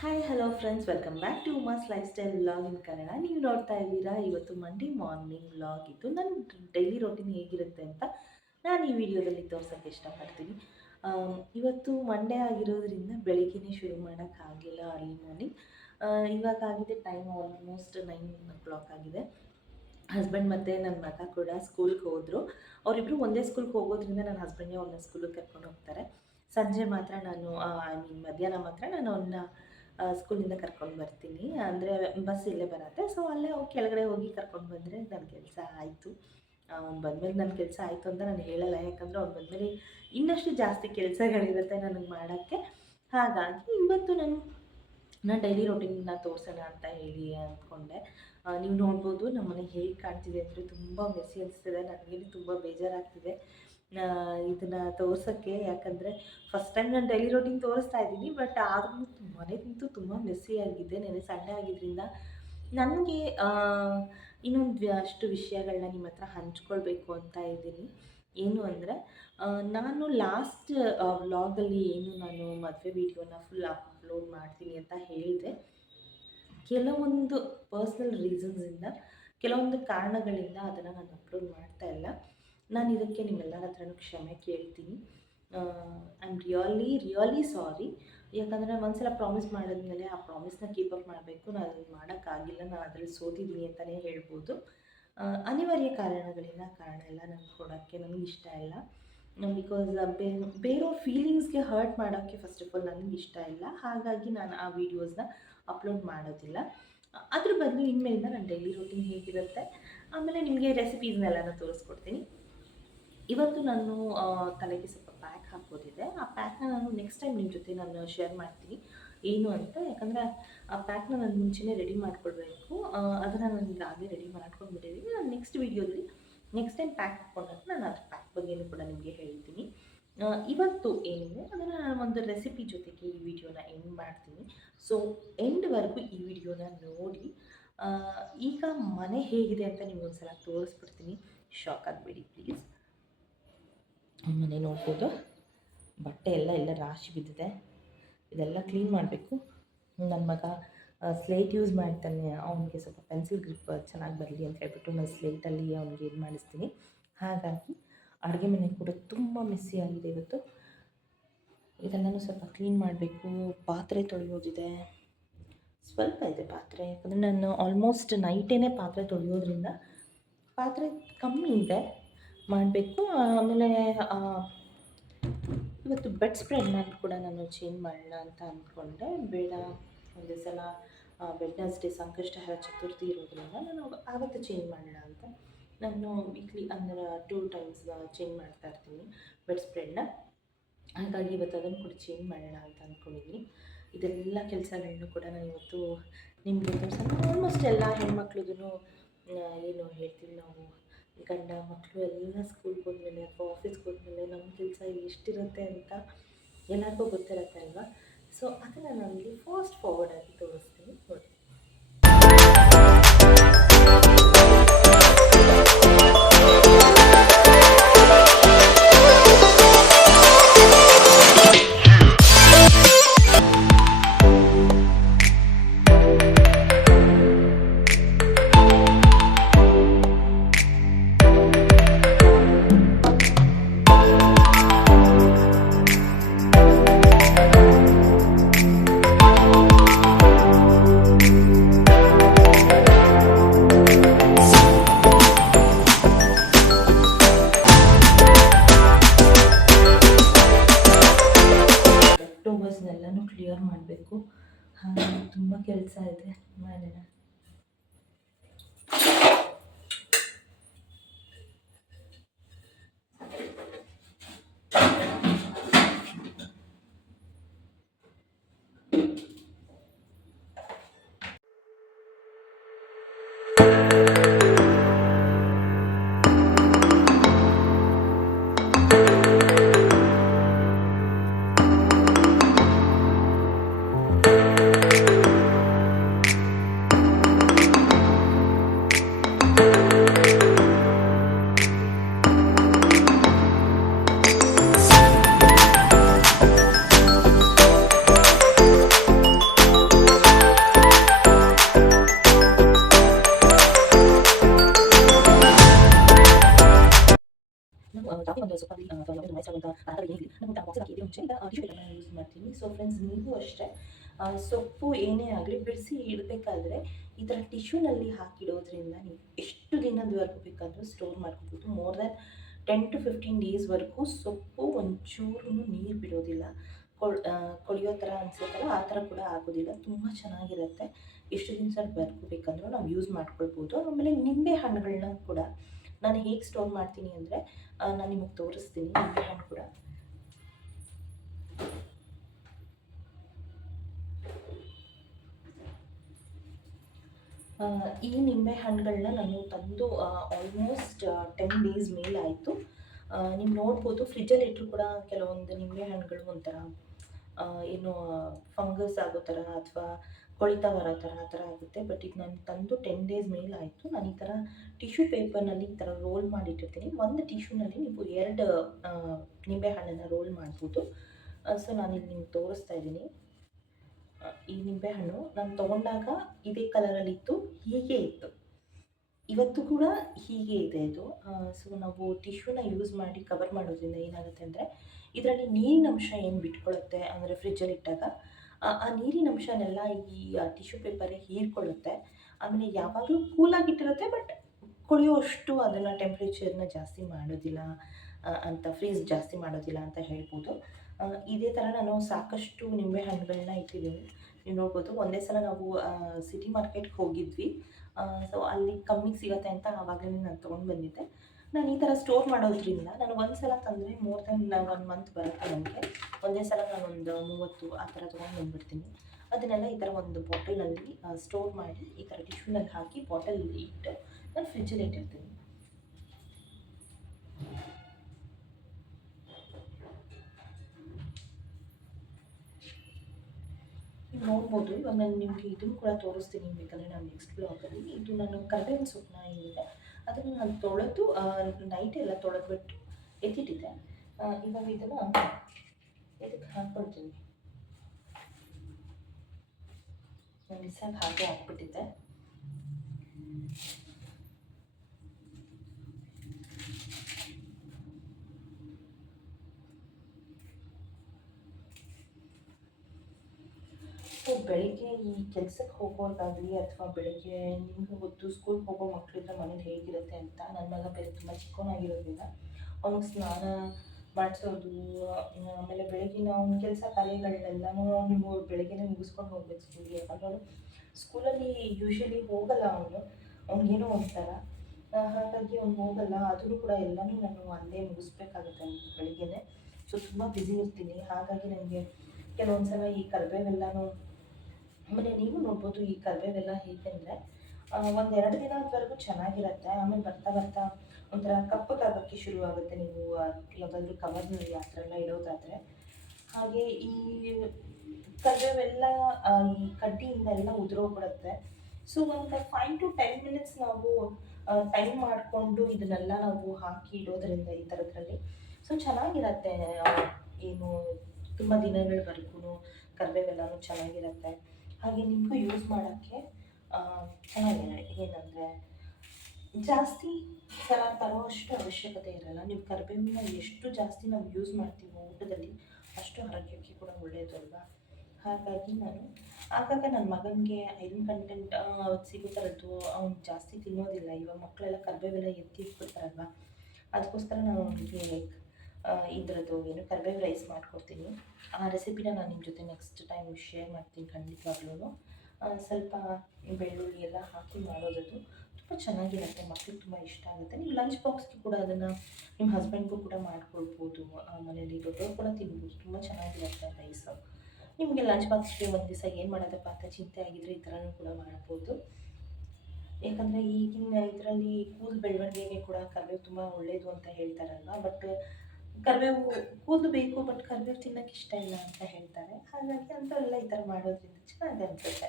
Hi hello friends, welcome back to Uma's life style vlog in Kannada. ನೀವು ನೋಡ್ತಾ ಇದ್ದೀರಾ, ಇವತ್ತು ಮಂಡೇ ಮಾರ್ನಿಂಗ್ ವ್ಲಾಗ್ ಇತ್ತು. ನನ್ನ ಡೈಲಿ ರೋಟೀನ್ ಹೇಗಿರುತ್ತೆ ಅಂತ ನಾನು ಈ ವಿಡಿಯೋದಲ್ಲಿ ತೋರ್ಸೋಕ್ಕೆ ಇಷ್ಟಪಡ್ತೀನಿ. ಇವತ್ತು ಮಂಡೇ ಆಗಿರೋದ್ರಿಂದ ಬೆಳಿಗ್ಗೆನೇ ಶುರು ಮಾಡೋಕ್ಕಾಗಲಿಲ್ಲ ಅರ್ಲಿ ಮಾರ್ನಿಂಗ್. ಇವಾಗ ಆಗಿದೆ ಟೈಮ್ ಆಲ್ಮೋಸ್ಟ್ 9 o'clock ಆಗಿದೆ. ಹಸ್ಬೆಂಡ್ ಮತ್ತು ನನ್ನ ಮಗ ಕೂಡ ಸ್ಕೂಲ್ಗೆ ಹೋದರು. ಅವರಿಬ್ಬರು ಒಂದೇ ಸ್ಕೂಲ್ಗೆ ಹೋಗೋದ್ರಿಂದ ನನ್ನ ಹಸ್ಬೆಂಡೇ ಅವ್ರನ್ನ ಸ್ಕೂಲಿಗೆ ಕರ್ಕೊಂಡು ಹೋಗ್ತಾರೆ. ಸಂಜೆ ಮಾತ್ರ ನಾನು ಮಧ್ಯಾಹ್ನ ಮಾತ್ರ ನಾನು ಅವ್ರನ್ನ ಸ್ಕೂಲಿಂದ ಕರ್ಕೊಂಡು ಬರ್ತೀನಿ. ಅಂದರೆ ಬಸ್ ಇಲ್ಲೇ ಬರುತ್ತೆ, ಸೊ ಅಲ್ಲೇ ಹೋಗಿ ಕೆಳಗಡೆ ಹೋಗಿ ಕರ್ಕೊಂಡು ಬಂದರೆ ನನ್ನ ಕೆಲಸ ಆಯಿತು. ಅವ್ನು ಬಂದಮೇಲೆ ನನ್ನ ಕೆಲಸ ಆಯಿತು ಅಂತ ನಾನು ಹೇಳಲ್ಲ, ಯಾಕಂದರೆ ಅವ್ನು ಬಂದಮೇಲೆ ಇನ್ನಷ್ಟು ಜಾಸ್ತಿ ಕೆಲಸಗಳಿರುತ್ತೆ ನನಗೆ ಮಾಡೋಕ್ಕೆ. ಹಾಗಾಗಿ ಇವತ್ತು ನಾನು ಡೈಲಿ ರೊಟೀನ್ನ ತೋರಿಸೋಣ ಅಂತ ಹೇಳಿ ಅಂದ್ಕೊಂಡೆ. ನೀವು ನೋಡ್ಬೋದು ನಮ್ಮನೆ ಹೇಗೆ ಕಾಣ್ತಿದೆ ಅಂದರೆ ತುಂಬ ಮೆಸ್ಸಿ ಅನಿಸ್ತಿದೆ. ನನಗೆ ತುಂಬ ಬೇಜಾರಾಗ್ತಿದೆ ಇದನ್ನು ತೋರ್ಸೋಕ್ಕೆ, ಯಾಕಂದರೆ ಫಸ್ಟ್ ಟೈಮ್ ನಾನು ಡೈಲಿ ರೋಟೀನ್ ತೋರಿಸ್ತಾ ಇದ್ದೀನಿ. ಬಟ್ ಆದ್ರೂ ಮನೆಗಂತೂ ತುಂಬ ಮೆಸ್ಸಿ ಆಗಿದೆ. ನೆನ್ನೆ ಸಂಡೇ ಆಗಿದ್ದರಿಂದ ನನಗೆ ಇನ್ನೊಂದು ಅಷ್ಟು ವಿಷಯಗಳನ್ನ ನಿಮ್ಮ ಹತ್ರ ಹಂಚ್ಕೊಳ್ಬೇಕು ಅಂತ ಇದ್ದೀನಿ. ಏನು ಅಂದರೆ, ನಾನು ಲಾಸ್ಟ್ ವ್ಲಾಗಲ್ಲಿ ಏನು ನಾನು ಮದುವೆ ವೀಡಿಯೋನ ಫುಲ್ ಅಪ್ಲೋಡ್ ಮಾಡ್ತೀನಿ ಅಂತ ಹೇಳಿದೆ. ಕೆಲವೊಂದು ಪರ್ಸ್ನಲ್ ರೀಸನ್ಸಿಂದ, ಕೆಲವೊಂದು ಕಾರಣಗಳಿಂದ ಅದನ್ನು ನಾನು ಅಪ್ಲೋಡ್ ಮಾಡ್ತಾ ಇಲ್ಲ. ನಾನು ಇದಕ್ಕೆ ನಿಮ್ಮೆಲ್ಲರ ಹತ್ರನೂ ಕ್ಷಮೆ ಕೇಳ್ತೀನಿ. I am really sorry. ಯಾಕಂದರೆ ನಾನು ಒಂದ್ಸಲ ಪ್ರಾಮಿಸ್ ಮಾಡಿದ್ಮೇಲೆ ಆ ಪ್ರಾಮಿಸ್ನ ಕೀಪಪ್ ಮಾಡಬೇಕು. ನಾನು ಅದನ್ನು ಮಾಡೋಕ್ಕಾಗಿಲ್ಲ, ನಾನು ಅದರಲ್ಲಿ ಸೋತಿದ್ದೀನಿ ಅಂತಲೇ ಹೇಳ್ಬೋದು. ಅನಿವಾರ್ಯ ಕಾರಣ ಎಲ್ಲ ನನಗೆ ಕೊಡೋಕ್ಕೆ ನನಗಿಷ್ಟ ಇಲ್ಲ. ಬಿಕಾಸ್ ಬೇರೆಯವ್ರ ಫೀಲಿಂಗ್ಸ್ಗೆ ಹರ್ಟ್ ಮಾಡೋಕ್ಕೆ ಫಸ್ಟ್ ಆಫ್ ಆಲ್ ನನಗಿಷ್ಟ ಇಲ್ಲ. ಹಾಗಾಗಿ ನಾನು ಆ ವೀಡಿಯೋಸ್ನ ಅಪ್ಲೋಡ್ ಮಾಡೋದಿಲ್ಲ. ಅದ್ರ ಬದಲು ಇನ್ಮೇಲಿಂದ ನನ್ನ ಡೈಲಿ ರೂಟೀನ್ ಹೇಗಿರುತ್ತೆ, ಆಮೇಲೆ ನಿಮಗೆ ರೆಸಿಪೀಸ್ನೆಲ್ಲನೂ ತೋರಿಸ್ಕೊಡ್ತೀನಿ. ಇವತ್ತು ನಾನು ತಲೆಗೆ ಸ್ವಲ್ಪ ಪ್ಯಾಕ್ ಹಾಕೋದಿದೆ. ಆ ಪ್ಯಾಕ್ನ ನಾನು ನೆಕ್ಸ್ಟ್ ಟೈಮ್ ನಿಮ್ಮ ಜೊತೆ ನಾನು ಶೇರ್ ಮಾಡ್ತೀನಿ ಏನು ಅಂತ. ಯಾಕಂದರೆ ಆ ಪ್ಯಾಕ್ನ ನಾನು ಮುಂಚೆನೇ ರೆಡಿ ಮಾಡ್ಕೊಳ್ಬೇಕು. ಅದನ್ನು ನಾನು ಈಗಾಗಲೇ ರೆಡಿ ಮಾಡ್ಕೊಂಡ್ಬಿಟ್ಟಿದ್ದೀನಿ. ನಾನು ನೆಕ್ಸ್ಟ್ ವೀಡಿಯೋದಲ್ಲಿ ನೆಕ್ಸ್ಟ್ ಟೈಮ್ ಪ್ಯಾಕ್ ಹಾಕೊಂಡಾಗ ನಾನು ಅದ್ರ ಪ್ಯಾಕ್ ಬಗ್ಗೆಯೂ ಕೂಡ ನಿಮಗೆ ಹೇಳ್ತೀನಿ. ಇವತ್ತು ಏನಿದೆ ಅದನ್ನು ನಾನು ಒಂದು ರೆಸಿಪಿ ಜೊತೆಗೆ ಈ ವಿಡಿಯೋನ ಎಂಡ್ ಮಾಡ್ತೀನಿ. ಸೊ ಎಂಡ್ವರೆಗೂ ಈ ವಿಡಿಯೋನ ನೋಡಿ. ಈಗ ಮನೆ ಹೇಗಿದೆ ಅಂತ ನಿಮ್ಗೊಂದು ಸಲ ತೋರಿಸ್ಬಿಡ್ತೀನಿ, ಶಾಕ್ ಆಗಬೇಡಿ ಪ್ಲೀಸ್. ಮನೆ ನೋಡ್ಬೋದು, ಬಟ್ಟೆ ಎಲ್ಲ ರಾಶಿ ಬಿದ್ದಿದೆ. ಇದೆಲ್ಲ ಕ್ಲೀನ್ ಮಾಡಬೇಕು. ನನ್ನ ಮಗ ಸ್ಲೇಟ್ ಯೂಸ್ ಮಾಡ್ತಾನೆ, ಅವನಿಗೆ ಸ್ವಲ್ಪ ಪೆನ್ಸಿಲ್ ಗ್ರಿಪ್ ಚೆನ್ನಾಗಿ ಬರಲಿ ಅಂತ ಹೇಳ್ಬಿಟ್ಟು ನಾನು ಸ್ಲೇಟಲ್ಲಿ ಅವನಿಗೆ ಇದು ಮಾಡಿಸ್ತೀನಿ. ಹಾಗಾಗಿ ಅಡುಗೆ ಮನೆ ಕೂಡ ತುಂಬ ಮೆಸ್ಸಿ ಆಗಿದೆ ಇವತ್ತು. ಇದೆಲ್ಲನೂ ಸ್ವಲ್ಪ ಕ್ಲೀನ್ ಮಾಡಬೇಕು. ಪಾತ್ರೆ ತೊಳೆಯೋದಿದೆ, ಸ್ವಲ್ಪ ಇದೆ ಪಾತ್ರೆ. ಯಾಕಂದರೆ ನಾನು ಆಲ್ಮೋಸ್ಟ್ ನೈಟೇ ಪಾತ್ರೆ ತೊಳೆಯೋದ್ರಿಂದ ಪಾತ್ರೆ ಕಮ್ಮಿ ಇದೆ, ಮಾಡಬೇಕು. ಆಮೇಲೆ ಇವತ್ತು ಬೆಡ್ ಸ್ಪ್ರೆಡ್ನ ಕೂಡ ನಾನು ಚೇಂಜ್ ಮಾಡೋಣ ಅಂತ ಅಂದ್ಕೊಂಡೆ. ಬೇಡ, ಒಂದೇ ಸಲ ವೆಡ್ನೆಸ್ಡೇ ಸಂಕಷ್ಟಹರ ಚತುರ್ಥಿ ಇರೋದ್ರಿಂದ ನಾನು ಆವತ್ತು ಚೇಂಜ್ ಮಾಡೋಣ ಅಂತ ನಾನು ವೀಕ್ಲಿ ಅಂದರೆ 2 times ಚೇಂಜ್ ಮಾಡ್ತಾ ಇರ್ತೀನಿ ಬೆಡ್ ಸ್ಪ್ರೆಡ್ನ. ಹಾಗಾಗಿ ಇವತ್ತು ಅದನ್ನು ಕೂಡ ಚೇಂಜ್ ಮಾಡೋಣ ಅಂತ ಅಂದ್ಕೊಂಡಿದ್ದೀನಿ. ಇದೆಲ್ಲ ಕೆಲಸಗಳನ್ನು ಕೂಡ ನಾನು ಇವತ್ತು ನಿಮಗೆ ತೋರಿಸೋಣ. ಆಲ್ಮೋಸ್ಟ್ ಎಲ್ಲ ಹೆಣ್ಮಕ್ಳದ್ದು ಏನು ಹೇಳ್ತೀವಿ ನಾವು, ಗಂಡ ಮಕ್ಕಳು ಎಲ್ಲ ಸ್ಕೂಲ್ಗೆ ಹೋದ್ಮೇಲೆ ಅಥವಾ ಆಫೀಸ್ಗೆ ಹೋದ್ಮೇಲೆ ನಮ್ಮ ಕೆಲಸ ಎಷ್ಟಿರುತ್ತೆ ಅಂತ ಎಲ್ಲರಿಗೂ ಗೊತ್ತಿರುತ್ತೆ ಅಲ್ವಾ. ಸೊ ಅದನ್ನು ನನಗೆ ಫಾಸ್ಟ್ ಫಾರ್ವರ್ಡ್ ಆಗಿ ತೋರಿಸ್ತೀನಿ ನೋಡಿ. ಎಲ್ಲನೂ ಕ್ಲಿಯರ್ ಮಾಡಬೇಕು. ಹಾಗಾಗಿ ತುಂಬ ಕೆಲಸ ಇದೆ, ಮಾಡೋಣ. ವಯಸ್ಸಾಗುವಂಥ ಆ ಥರ ಏನಿಲ್ಲ. ನಾನು ಬಾಕ್ಸ್ ಹಾಕಿ ಮುಂಚೆ ಈಗ ಟಿಶ್ಯೂ ಪೇಪರ್ನ ಯೂಸ್ ಮಾಡ್ತೀನಿ. ಸೊ ಫ್ರೆಂಡ್ಸ್, ನೀವು ಅಷ್ಟೇ ಸೊಪ್ಪು ಏನೇ ಆಗಲಿ ಬಿಡಿಸಿ ಇಡಬೇಕಾದ್ರೆ ಈ ಥರ ಟಿಶ್ಯೂನಲ್ಲಿ ಹಾಕಿಡೋದ್ರಿಂದ ನೀವು ಎಷ್ಟು ದಿನದವರೆಗೂ ಬೇಕಾದರೂ ಸ್ಟೋರ್ ಮಾಡ್ಕೋಬೋದು. ಮೋರ್ ದ್ಯಾನ್ 10 to 15 ಡೇಸ್ವರೆಗೂ ಸೊಪ್ಪು ಒಂಚೂರು ನೀರು ಬಿಡೋದಿಲ್ಲ. ಕೊಳೆಯೋ ಥರ ಅನಿಸುತ್ತಲ್ಲ, ಆ ಥರ ಕೂಡ ಆಗೋದಿಲ್ಲ. ತುಂಬ ಚೆನ್ನಾಗಿರುತ್ತೆ. ಎಷ್ಟು ದಿನದವರೆಗೂ ಬೇಕಂದ್ರೂ ನಾವು ಯೂಸ್ ಮಾಡ್ಕೊಳ್ಬೋದು. ಆಮೇಲೆ ನಿಂಬೆ ಹಣ್ಣುಗಳನ್ನ ಕೂಡ ನಾನು ಹೇಗೆ ಸ್ಟೋರ್ ಮಾಡ್ತೀನಿ ಅಂದರೆ, ನಾನು ನಿಮಗೆ ತೋರಿಸ್ತೀನಿ. ನಿಂಬೆ ಹಣ್ಣು ಕೂಡ ಈ ನಿಂಬೆ ಹಣ್ಣುಗಳನ್ನ ನಾನು ತಂದು ಆಲ್ಮೋಸ್ಟ್ 10 ಡೇಸ್ ಮೇಲೆ ಆಯಿತು. ನೀವು ನೋಡ್ಬೋದು, ಫ್ರಿಜ್ಜಲ್ಲಿ ಇಟ್ಟರು ಕೂಡ ಕೆಲವೊಂದು ನಿಂಬೆ ಹಣ್ಣುಗಳು ಒಂಥರ ಏನು ಫಂಗಸ್ ಆಗೋ ಥರ ಅಥವಾ ಕೊಳಿತಾ ಬರೋ ಥರ ಆ ಥರ ಆಗುತ್ತೆ. ಬಟ್ ಈಗ ನಾನು ತಂದು 10 ಡೇಸ್ ಮೇಲೆ ಆಯಿತು. ನಾನು ಈ ಥರ ಟಿಶ್ಯೂ ಪೇಪರ್ನಲ್ಲಿ ಈ ಥರ ರೋಲ್ ಮಾಡಿಟ್ಟಿರ್ತೀನಿ. ಒಂದು ಟಿಶ್ಯೂನಲ್ಲಿ ನೀವು 2 ನಿಂಬೆ ಹಣ್ಣನ್ನು ರೋಲ್ ಮಾಡ್ಬೋದು. ಸೊ ನಾನಿಲ್ಲಿ ನಿಮ್ಗೆ ತೋರಿಸ್ತಾ ಇದ್ದೀನಿ. ಈ ನಿಂಬೆಹಣ್ಣು ನಾನು ತೊಗೊಂಡಾಗ ಇದೇ ಕಲರಲ್ಲಿತ್ತು, ಹೀಗೆ ಇತ್ತು. ಇವತ್ತು ಕೂಡ ಹೀಗೆ ಇದೆ ಇದು. ಸೊ ನಾವು ಟಿಶ್ಯೂನ ಯೂಸ್ ಮಾಡಿ ಕವರ್ ಮಾಡೋದ್ರಿಂದ ಏನಾಗುತ್ತೆ ಅಂದರೆ, ಇದರಲ್ಲಿ ನೀರಿನ ಅಂಶ ಏನು ಬಿಟ್ಕೊಳ್ಳುತ್ತೆ ಅಂದರೆ ಫ್ರಿಜ್ಜಲ್ಲಿ ಇಟ್ಟಾಗ ಆ ನೀರಿನ ಅಂಶನೆಲ್ಲ ಈ ಟಿಶ್ಯೂ ಪೇಪರೇ ಹೀರ್ಕೊಳ್ಳುತ್ತೆ. ಆಮೇಲೆ ಯಾವಾಗಲೂ ಕೂಲಾಗಿಟ್ಟಿರುತ್ತೆ, ಬಟ್ ಕೊಳೆಯುವಷ್ಟು ಅದನ್ನು ಟೆಂಪ್ರೇಚರ್ನ ಜಾಸ್ತಿ ಮಾಡೋದಿಲ್ಲ ಅಂತ, ಫ್ರೀಸ್ ಜಾಸ್ತಿ ಮಾಡೋದಿಲ್ಲ ಅಂತ ಹೇಳ್ಬೋದು. ಇದೇ ಥರ ನಾನು ಸಾಕಷ್ಟು ನಿಂಬೆ ಹಣ್ಣುಗಳನ್ನ ಇಟ್ಟಿದ್ದೀನಿ. ನೀವು ನೋಡ್ಬೋದು, ಒಂದೇ ಸಲ ನಾವು ಸಿಟಿ ಮಾರ್ಕೆಟ್ಗೆ ಹೋಗಿದ್ವಿ. ಸೊ ಅಲ್ಲಿ ಕಮ್ಮಿಗೆ ಸಿಗುತ್ತೆ ಅಂತ ಆವಾಗಲೇ ನಾನು ತೊಗೊಂಡು ಬಂದಿದ್ದೆ. ನಾನು ಈ ಥರ ಸ್ಟೋರ್ ಮಾಡೋದ್ರಿಂದ ನಾನು ಒಂದು ಸಲ ತಂದರೆ ಮೋರ್ ದೆನ್ 1 ಮಂತ್ ಬರುತ್ತೆ ನನಗೆ. ಒಂದೇ ಸಲ ನಾನೊಂದು 30 ಆ ಥರ ತೊಗೊಂಡು ಬಂದುಬಿಡ್ತೀನಿ. ಅದನ್ನೆಲ್ಲ ಈ ಥರ ಒಂದು ಬಾಟಲ್ನಲ್ಲಿ ಸ್ಟೋರ್ ಮಾಡಿ ಈ ಥರ ಟಿಶ್ಯೂನಲ್ಲಿ ಹಾಕಿ ಬಾಟಲಲ್ಲಿ ಇಟ್ಟು ನಾನು ಫ್ರಿಜ್ಜಲ್ಲಿ ಇಟ್ಟಿರ್ತೀನಿ. ನೋಡ್ಬೋದು, ಇವಾಗ ನಾನು ನಿಮಗೆ ಇದನ್ನು ಕೂಡ ತೋರಿಸ್ತೀನಿ ಬೇಕಂದರೆ ನಾನು ನೆಕ್ಸ್ಟ್ ಬ್ಲಾಗಲ್ಲಿ. ಇದು ನಾನು ಕರ್ಬೇವಿನ ಸೊಪ್ಪನ್ನ ಏನಿದೆ ಅದನ್ನು ನಾನು ತೊಳೆದು ನೈಟ್ ಎಲ್ಲ ತೊಳೆದ್ಬಿಟ್ಟು ಎತ್ತಿಟ್ಟಿದ್ದೆ. ಇವಾಗ ಇದನ್ನು ಇದಕ್ಕೆ ಹಾಕ್ಕೊಳ್ತೀನಿ. ನಾನು ಮಿಸ್ಸಾಗಿ ಹಾಗೆ ಹಾಕ್ಬಿಟ್ಟಿದ್ದೆ. ಸೊ ಬೆಳಿಗ್ಗೆ ಈ ಕೆಲ್ಸಕ್ಕೆ ಹೋಗೋರ್ಗಾಗಲಿ ಅಥವಾ ಬೆಳಿಗ್ಗೆ ನಿಮ್ಗೆ ಗೊತ್ತು ಸ್ಕೂಲ್ಗೆ ಹೋಗೋ ಮಕ್ಕಳಿದ್ರೆ ಮನೇಲಿ ಹೇಗಿರುತ್ತೆ ಅಂತ. ನನ್ನ ಮಗ ಬೇರೆ ತುಂಬ ಚಿಕ್ಕವನಾಗಿರೋದ್ರಿಂದ ಅವ್ನಿಗೆ ಸ್ನಾನ ಮಾಡಿಸೋದು, ಆಮೇಲೆ ಬೆಳಗಿನ ಅವ್ನ ಕೆಲಸ ಕಾರ್ಯಗಳನ್ನೆಲ್ಲನೂ ನೀವು ಬೆಳಗ್ಗೆನೇ ಮುಗಿಸ್ಕೊಂಡು ಹೋಗ್ಬೇಕು ಸ್ಕೂಲ್ಗೆ. ಯಾಕಂದ್ರೆ ಅವನು ಸ್ಕೂಲಲ್ಲಿ ಯೂಶ್ವಲಿ ಹೋಗಲ್ಲ, ಅವ್ನಿಗೇನೋ ಒಂಥರ, ಹಾಗಾಗಿ ಅವ್ನು ಹೋಗಲ್ಲ. ಅದನ್ನು ಕೂಡ ಎಲ್ಲನೂ ನಾನು ಅಲ್ಲೇ ಮುಗಿಸ್ಬೇಕಾಗುತ್ತೆ ಬೆಳಿಗ್ಗೆನೇ. ಸೊ ತುಂಬ ಬ್ಯುಸಿ ಇರ್ತೀನಿ. ಹಾಗಾಗಿ ನನಗೆ ಕೆಲವೊಂದು ಸಲ ಈ ಕರಿಬೇವೆಲ್ಲನೂ, ಆಮೇಲೆ ನೀವು ನೋಡ್ಬೋದು ಈ ಕರಿಬೇವೆಲ್ಲ ಹೇಗೆಂದರೆ, 1-2 ದಿನದವರೆಗೂ ಚೆನ್ನಾಗಿರುತ್ತೆ. ಆಮೇಲೆ ಬರ್ತಾ ಬರ್ತಾ ಒಂಥರ ಕಪ್ಪಗಾಗೋಕ್ಕೆ ಶುರುವಾಗುತ್ತೆ, ನೀವು ಯಾವುದಾದ್ರೂ ಕವರ್ನಲ್ಲಿ ಆ ಥರ ಎಲ್ಲ ಇಡೋದಾದರೆ. ಹಾಗೆ ಈ ಕರಿಬೇವೆಲ್ಲ ಈ ಕಡ್ಡಿಯಿಂದ ಎಲ್ಲ ಉದುರೋಗ್ಬಿಡುತ್ತೆ. ಸೊ ಒಂದು 5 to 10 ಮಿನಿಟ್ಸ್ ನಾವು ಟೈಮ್ ಮಾಡಿಕೊಂಡು ಇದನ್ನೆಲ್ಲ ನಾವು ಹಾಕಿ ಇಡೋದ್ರಿಂದ ಈ ಥರದ್ರಲ್ಲಿ ಸೊ ಚೆನ್ನಾಗಿರತ್ತೆ. ಏನು ತುಂಬ ದಿನಗಳವರೆಗೂ ಕರಿಬೇವೆಲ್ಲನೂ ಚೆನ್ನಾಗಿರುತ್ತೆ. ಹಾಗೆ ನಿಮಗೂ ಯೂಸ್ ಮಾಡೋಕ್ಕೆ ಚೆನ್ನಾಗಿದೆ. ಏನಂದರೆ ಜಾಸ್ತಿ ಸಲ ತರೋವಷ್ಟು ಅವಶ್ಯಕತೆ ಇರಲ್ಲ. ನೀವು ಕರಿಬೇವಿನ ಎಷ್ಟು ಜಾಸ್ತಿ ನಾವು ಯೂಸ್ ಮಾಡ್ತೀವೋ ಊಟದಲ್ಲಿ, ಅಷ್ಟು ಆರೋಗ್ಯಕ್ಕೆ ಕೂಡ ಒಳ್ಳೆಯದು ಅಲ್ವಾ. ಹಾಗಾಗಿ ನಾನು ಆಗಾಗ ನನ್ನ ಮಗನಿಗೆ ಐರನ್ ಕಂಟೆಂಟ್ ಸಿಗೋ ಥರದ್ದು ಅವ್ನು ಜಾಸ್ತಿ ತಿನ್ನೋದಿಲ್ಲ. ಇವಾಗ ಮಕ್ಕಳೆಲ್ಲ ಕರಿಬೇವೆಲ್ಲ ಎತ್ತಿ ಇಟ್ಬಿಡ್ತಾರಲ್ವ, ಅದಕ್ಕೋಸ್ಕರ ನಾನು ಅವನಿಗೆ ಇದರದ್ದು ಏನು ಕರಿಬೇವು ರೈಸ್ ಮಾಡಿಕೊಡ್ತೀನಿ. ಆ ರೆಸಿಪಿನ ನಾನು ನಿಮ್ಮ ಜೊತೆ ನೆಕ್ಸ್ಟ್ ಟೈಮ್ ಶೇರ್ ಮಾಡ್ತೀನಿ ಖಂಡಿತವಾಗ್ಲೂ. ಸ್ವಲ್ಪ ಬೆಳ್ಳುಳ್ಳಿ ಎಲ್ಲ ಹಾಕಿ ಮಾಡೋದದು ತುಂಬ ಚೆನ್ನಾಗಿರುತ್ತೆ, ಮಕ್ಳಿಗೆ ತುಂಬ ಇಷ್ಟ ಆಗುತ್ತೆ. ನೀವು ಲಂಚ್ ಬಾಕ್ಸ್ಗೆ ಕೂಡ ಅದನ್ನು ನಿಮ್ಮ ಹಸ್ಬೆಂಡ್ಗೂ ಕೂಡ ಮಾಡ್ಕೊಳ್ಬೋದು. ಮನೇಲಿ ದೊಡ್ಡವ್ರು ಕೂಡ ತಿನ್ಬೋದು, ತುಂಬ ಚೆನ್ನಾಗಿರುತ್ತೆ ರೈಸು. ನಿಮಗೆ ಲಂಚ್ ಬಾಕ್ಸ್ಗೆ ಒಂದು ದಿವಸ ಏನು ಮಾಡೋದಪ್ಪ ಅಂತ ಚಿಂತೆ ಆಗಿದ್ರೆ ಈ ಥರನೂ ಕೂಡ ಮಾಡ್ಬೋದು. ಯಾಕಂದರೆ ಈಗಿನ ಇದರಲ್ಲಿ ಕೂದಲು ಬೆಳವಣಿಗೆಗೆ ಕೂಡ ಕರಿಬೇವು ತುಂಬ ಒಳ್ಳೆಯದು ಅಂತ ಹೇಳ್ತಾರಲ್ವ. ಬಟ್ ಕರಿಬೇವು ಕೂದಲು ಬೇಕು, ಬಟ್ ಕರಿಬೇವು ತಿನ್ನೋಕ್ಕೆ ಇಷ್ಟ ಇಲ್ಲ ಅಂತ ಹೇಳ್ತಾರೆ. ಹಾಗಾಗಿ ಅಂಥವರೆಲ್ಲ ಈ ಥರ ಮಾಡೋದ್ರಿಂದ ಚೆನ್ನಾಗಿ ಅನಿಸುತ್ತೆ.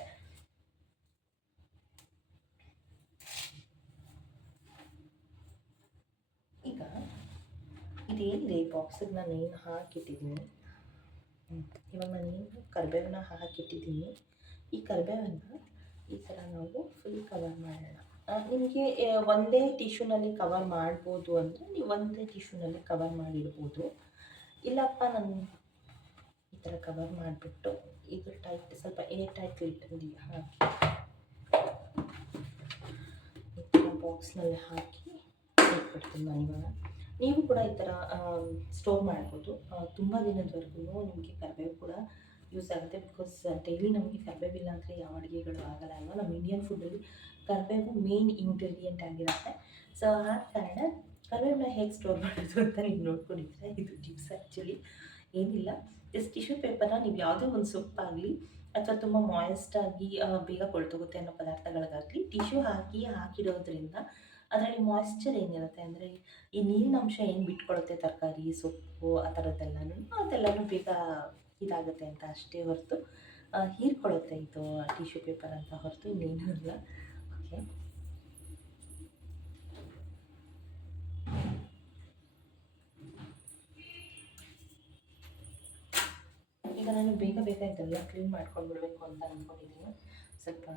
ಈಗ ಇದೇನಿದೆ ಈ ಬಾಕ್ಸಿಗೆ ನಾನು ಏನು ಹಾಕಿಟ್ಟಿದ್ದೀನಿ, ಇವಾಗ ನಾನೇನು ಕರಿಬೇವನ್ನ ಹಾಕಿಟ್ಟಿದ್ದೀನಿ. ಈ ಕರಿಬೇವನ್ನು ಈ ಥರ ನಾವು ಫುಲ್ ಕವರ್ ಮಾಡೋಣ. ನಿಮಗೆ ಒಂದೇ ಟಿಶ್ಯೂನಲ್ಲಿ ಕವರ್ ಮಾಡ್ಬೋದು ಅಂದರೆ ನೀವು ಒಂದೇ ಟಿಶ್ಯೂನಲ್ಲಿ ಕವರ್ ಮಾಡಿಡ್ಬೋದು. ಇಲ್ಲಪ್ಪ ನಾನು ಈ ಥರ ಕವರ್ ಮಾಡಿಬಿಟ್ಟು ಇದು ಟೈಟ್ ಸ್ವಲ್ಪ ಏರ್ ಟೈಟ್ ಲಿಡ್ಡಲ್ಲಿ ಹಾಕಿ ಈ ಥರ ಬಾಕ್ಸ್ನಲ್ಲಿ ಹಾಕಿ ಇಟ್ಬಿಡ್ತೀನಿ ನಾನು ಇವಾಗ. ನೀವು ಕೂಡ ಈ ಥರ ಸ್ಟೋರ್ ಮಾಡ್ಬೋದು. ತುಂಬ ದಿನದವರೆಗೂ ನಿಮಗೆ ಕರಿಬೇವು ಕೂಡ ಯೂಸ್ ಆಗುತ್ತೆ. ಬಿಕಾಸ್ ಡೈಲಿ ನಮಗೆ ಕರಿಬೇವಿಲ್ಲ ಅಂದರೆ ಯಾವ ಅಡುಗೆಗಳು ಆಗಲ್ಲ ಅಲ್ವಾ. ನಮ್ಮ ಇಂಡಿಯನ್ ಫುಡ್ಡಲ್ಲಿ ಕರಿಬೇವು ಮೇನ್ ಇಂಗ್ರೀಡಿಯೆಂಟ್ ಆಗಿರುತ್ತೆ. ಸೊ ಆ ಕಾರಣ ಕರಿಬೇವನ್ನ ಹೇಗೆ ಸ್ಟೋರ್ ಮಾಡೋದು ಅಂತ ನೀವು ನೋಡ್ಕೊಂಡಿದ್ರೆ ಇದು ಟಿಪ್ಸ್. ಆ್ಯಕ್ಚುಲಿ ಏನಿಲ್ಲ, ಜಸ್ಟ್ ಟಿಶ್ಯೂ ಪೇಪರ್ನ ನೀವು ಯಾವುದೇ ಒಂದು ಸೊಪ್ಪಾಗಲಿ ಅಥವಾ ತುಂಬ ಮಾಯಿಸ್ಟಾಗಿ ಬೇಗ ಕೊಳ್ತೋಗುತ್ತೆ ಅನ್ನೋ ಪದಾರ್ಥಗಳಿಗಾಗಲಿ ಟಿಶ್ಯೂ ಹಾಕಿಡೋದ್ರಿಂದ ಅದರಲ್ಲಿ ಮಾಯಿಶ್ಚರ್ ಏನಿರುತ್ತೆ ಅಂದರೆ ಈ ನೀರಿನ ಅಂಶ ಏನು ಬಿಟ್ಕೊಳ್ಳುತ್ತೆ ತರಕಾರಿ ಸೊಪ್ಪು ಆ ಅದೆಲ್ಲನೂ ಬೇಗ ಇದಾಗುತ್ತೆ ಅಂತ ಅಷ್ಟೇ ಹೊರತು ಹೀರ್ಕೊಳ್ಳುತ್ತೆ ಇದು ಟಿಶ್ಯೂ ಪೇಪರ್ ಅಂತ ಹೊರತು ಇನ್ನೇನೂ ಇಲ್ಲ. ಓಕೆ, ಈಗ ನಾನು ಬೇಗ ಇದೆಲ್ಲ ಕ್ಲೀನ್ ಮಾಡ್ಕೊಂಡು ಬಿಡಬೇಕು ಅಂತ ಅಂದ್ಕೊಂಡಿದ್ದೀನಿ. ಸ್ವಲ್ಪ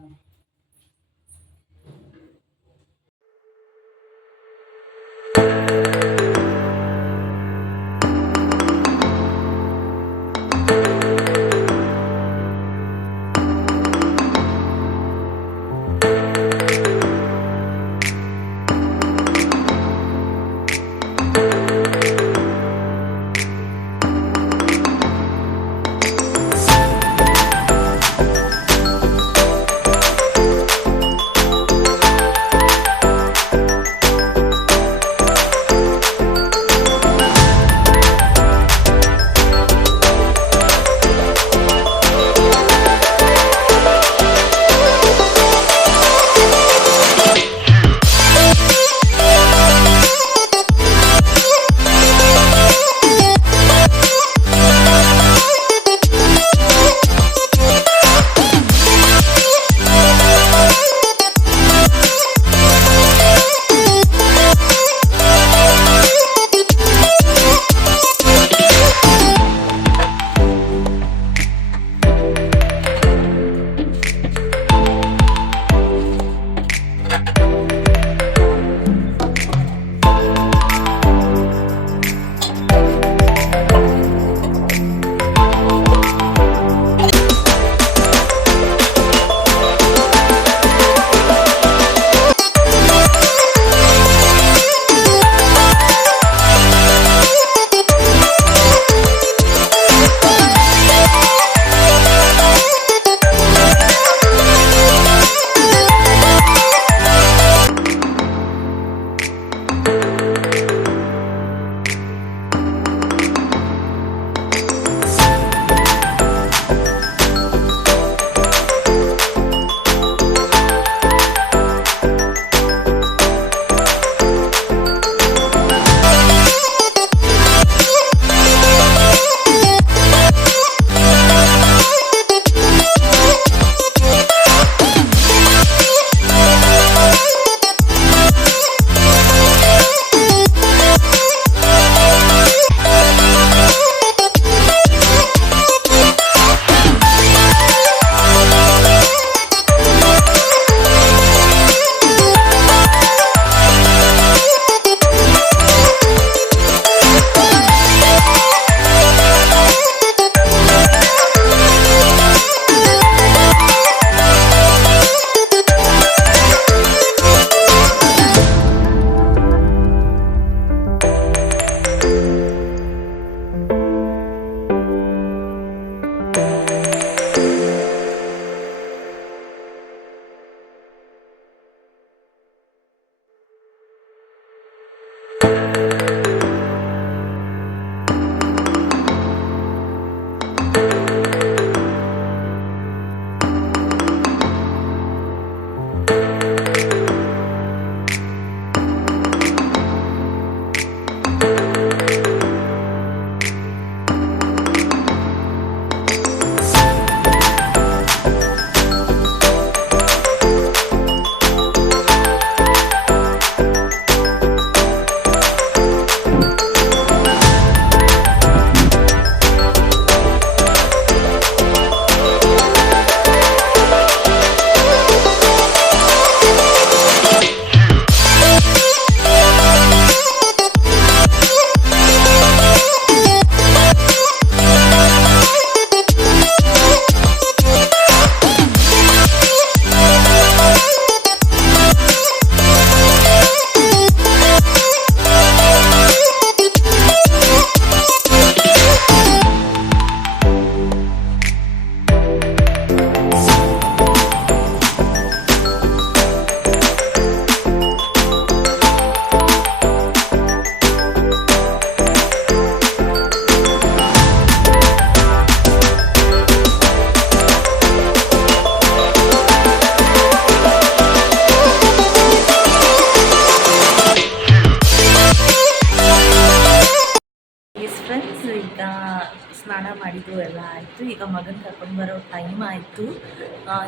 ಸ್ನಾನ ಮಾಡಿದ್ದು ಎಲ್ಲ ಆಯಿತು. ಈಗ ಮಗನ ಕರ್ಕೊಂಡು ಬರೋ ಟೈಮ್ ಆಯಿತು.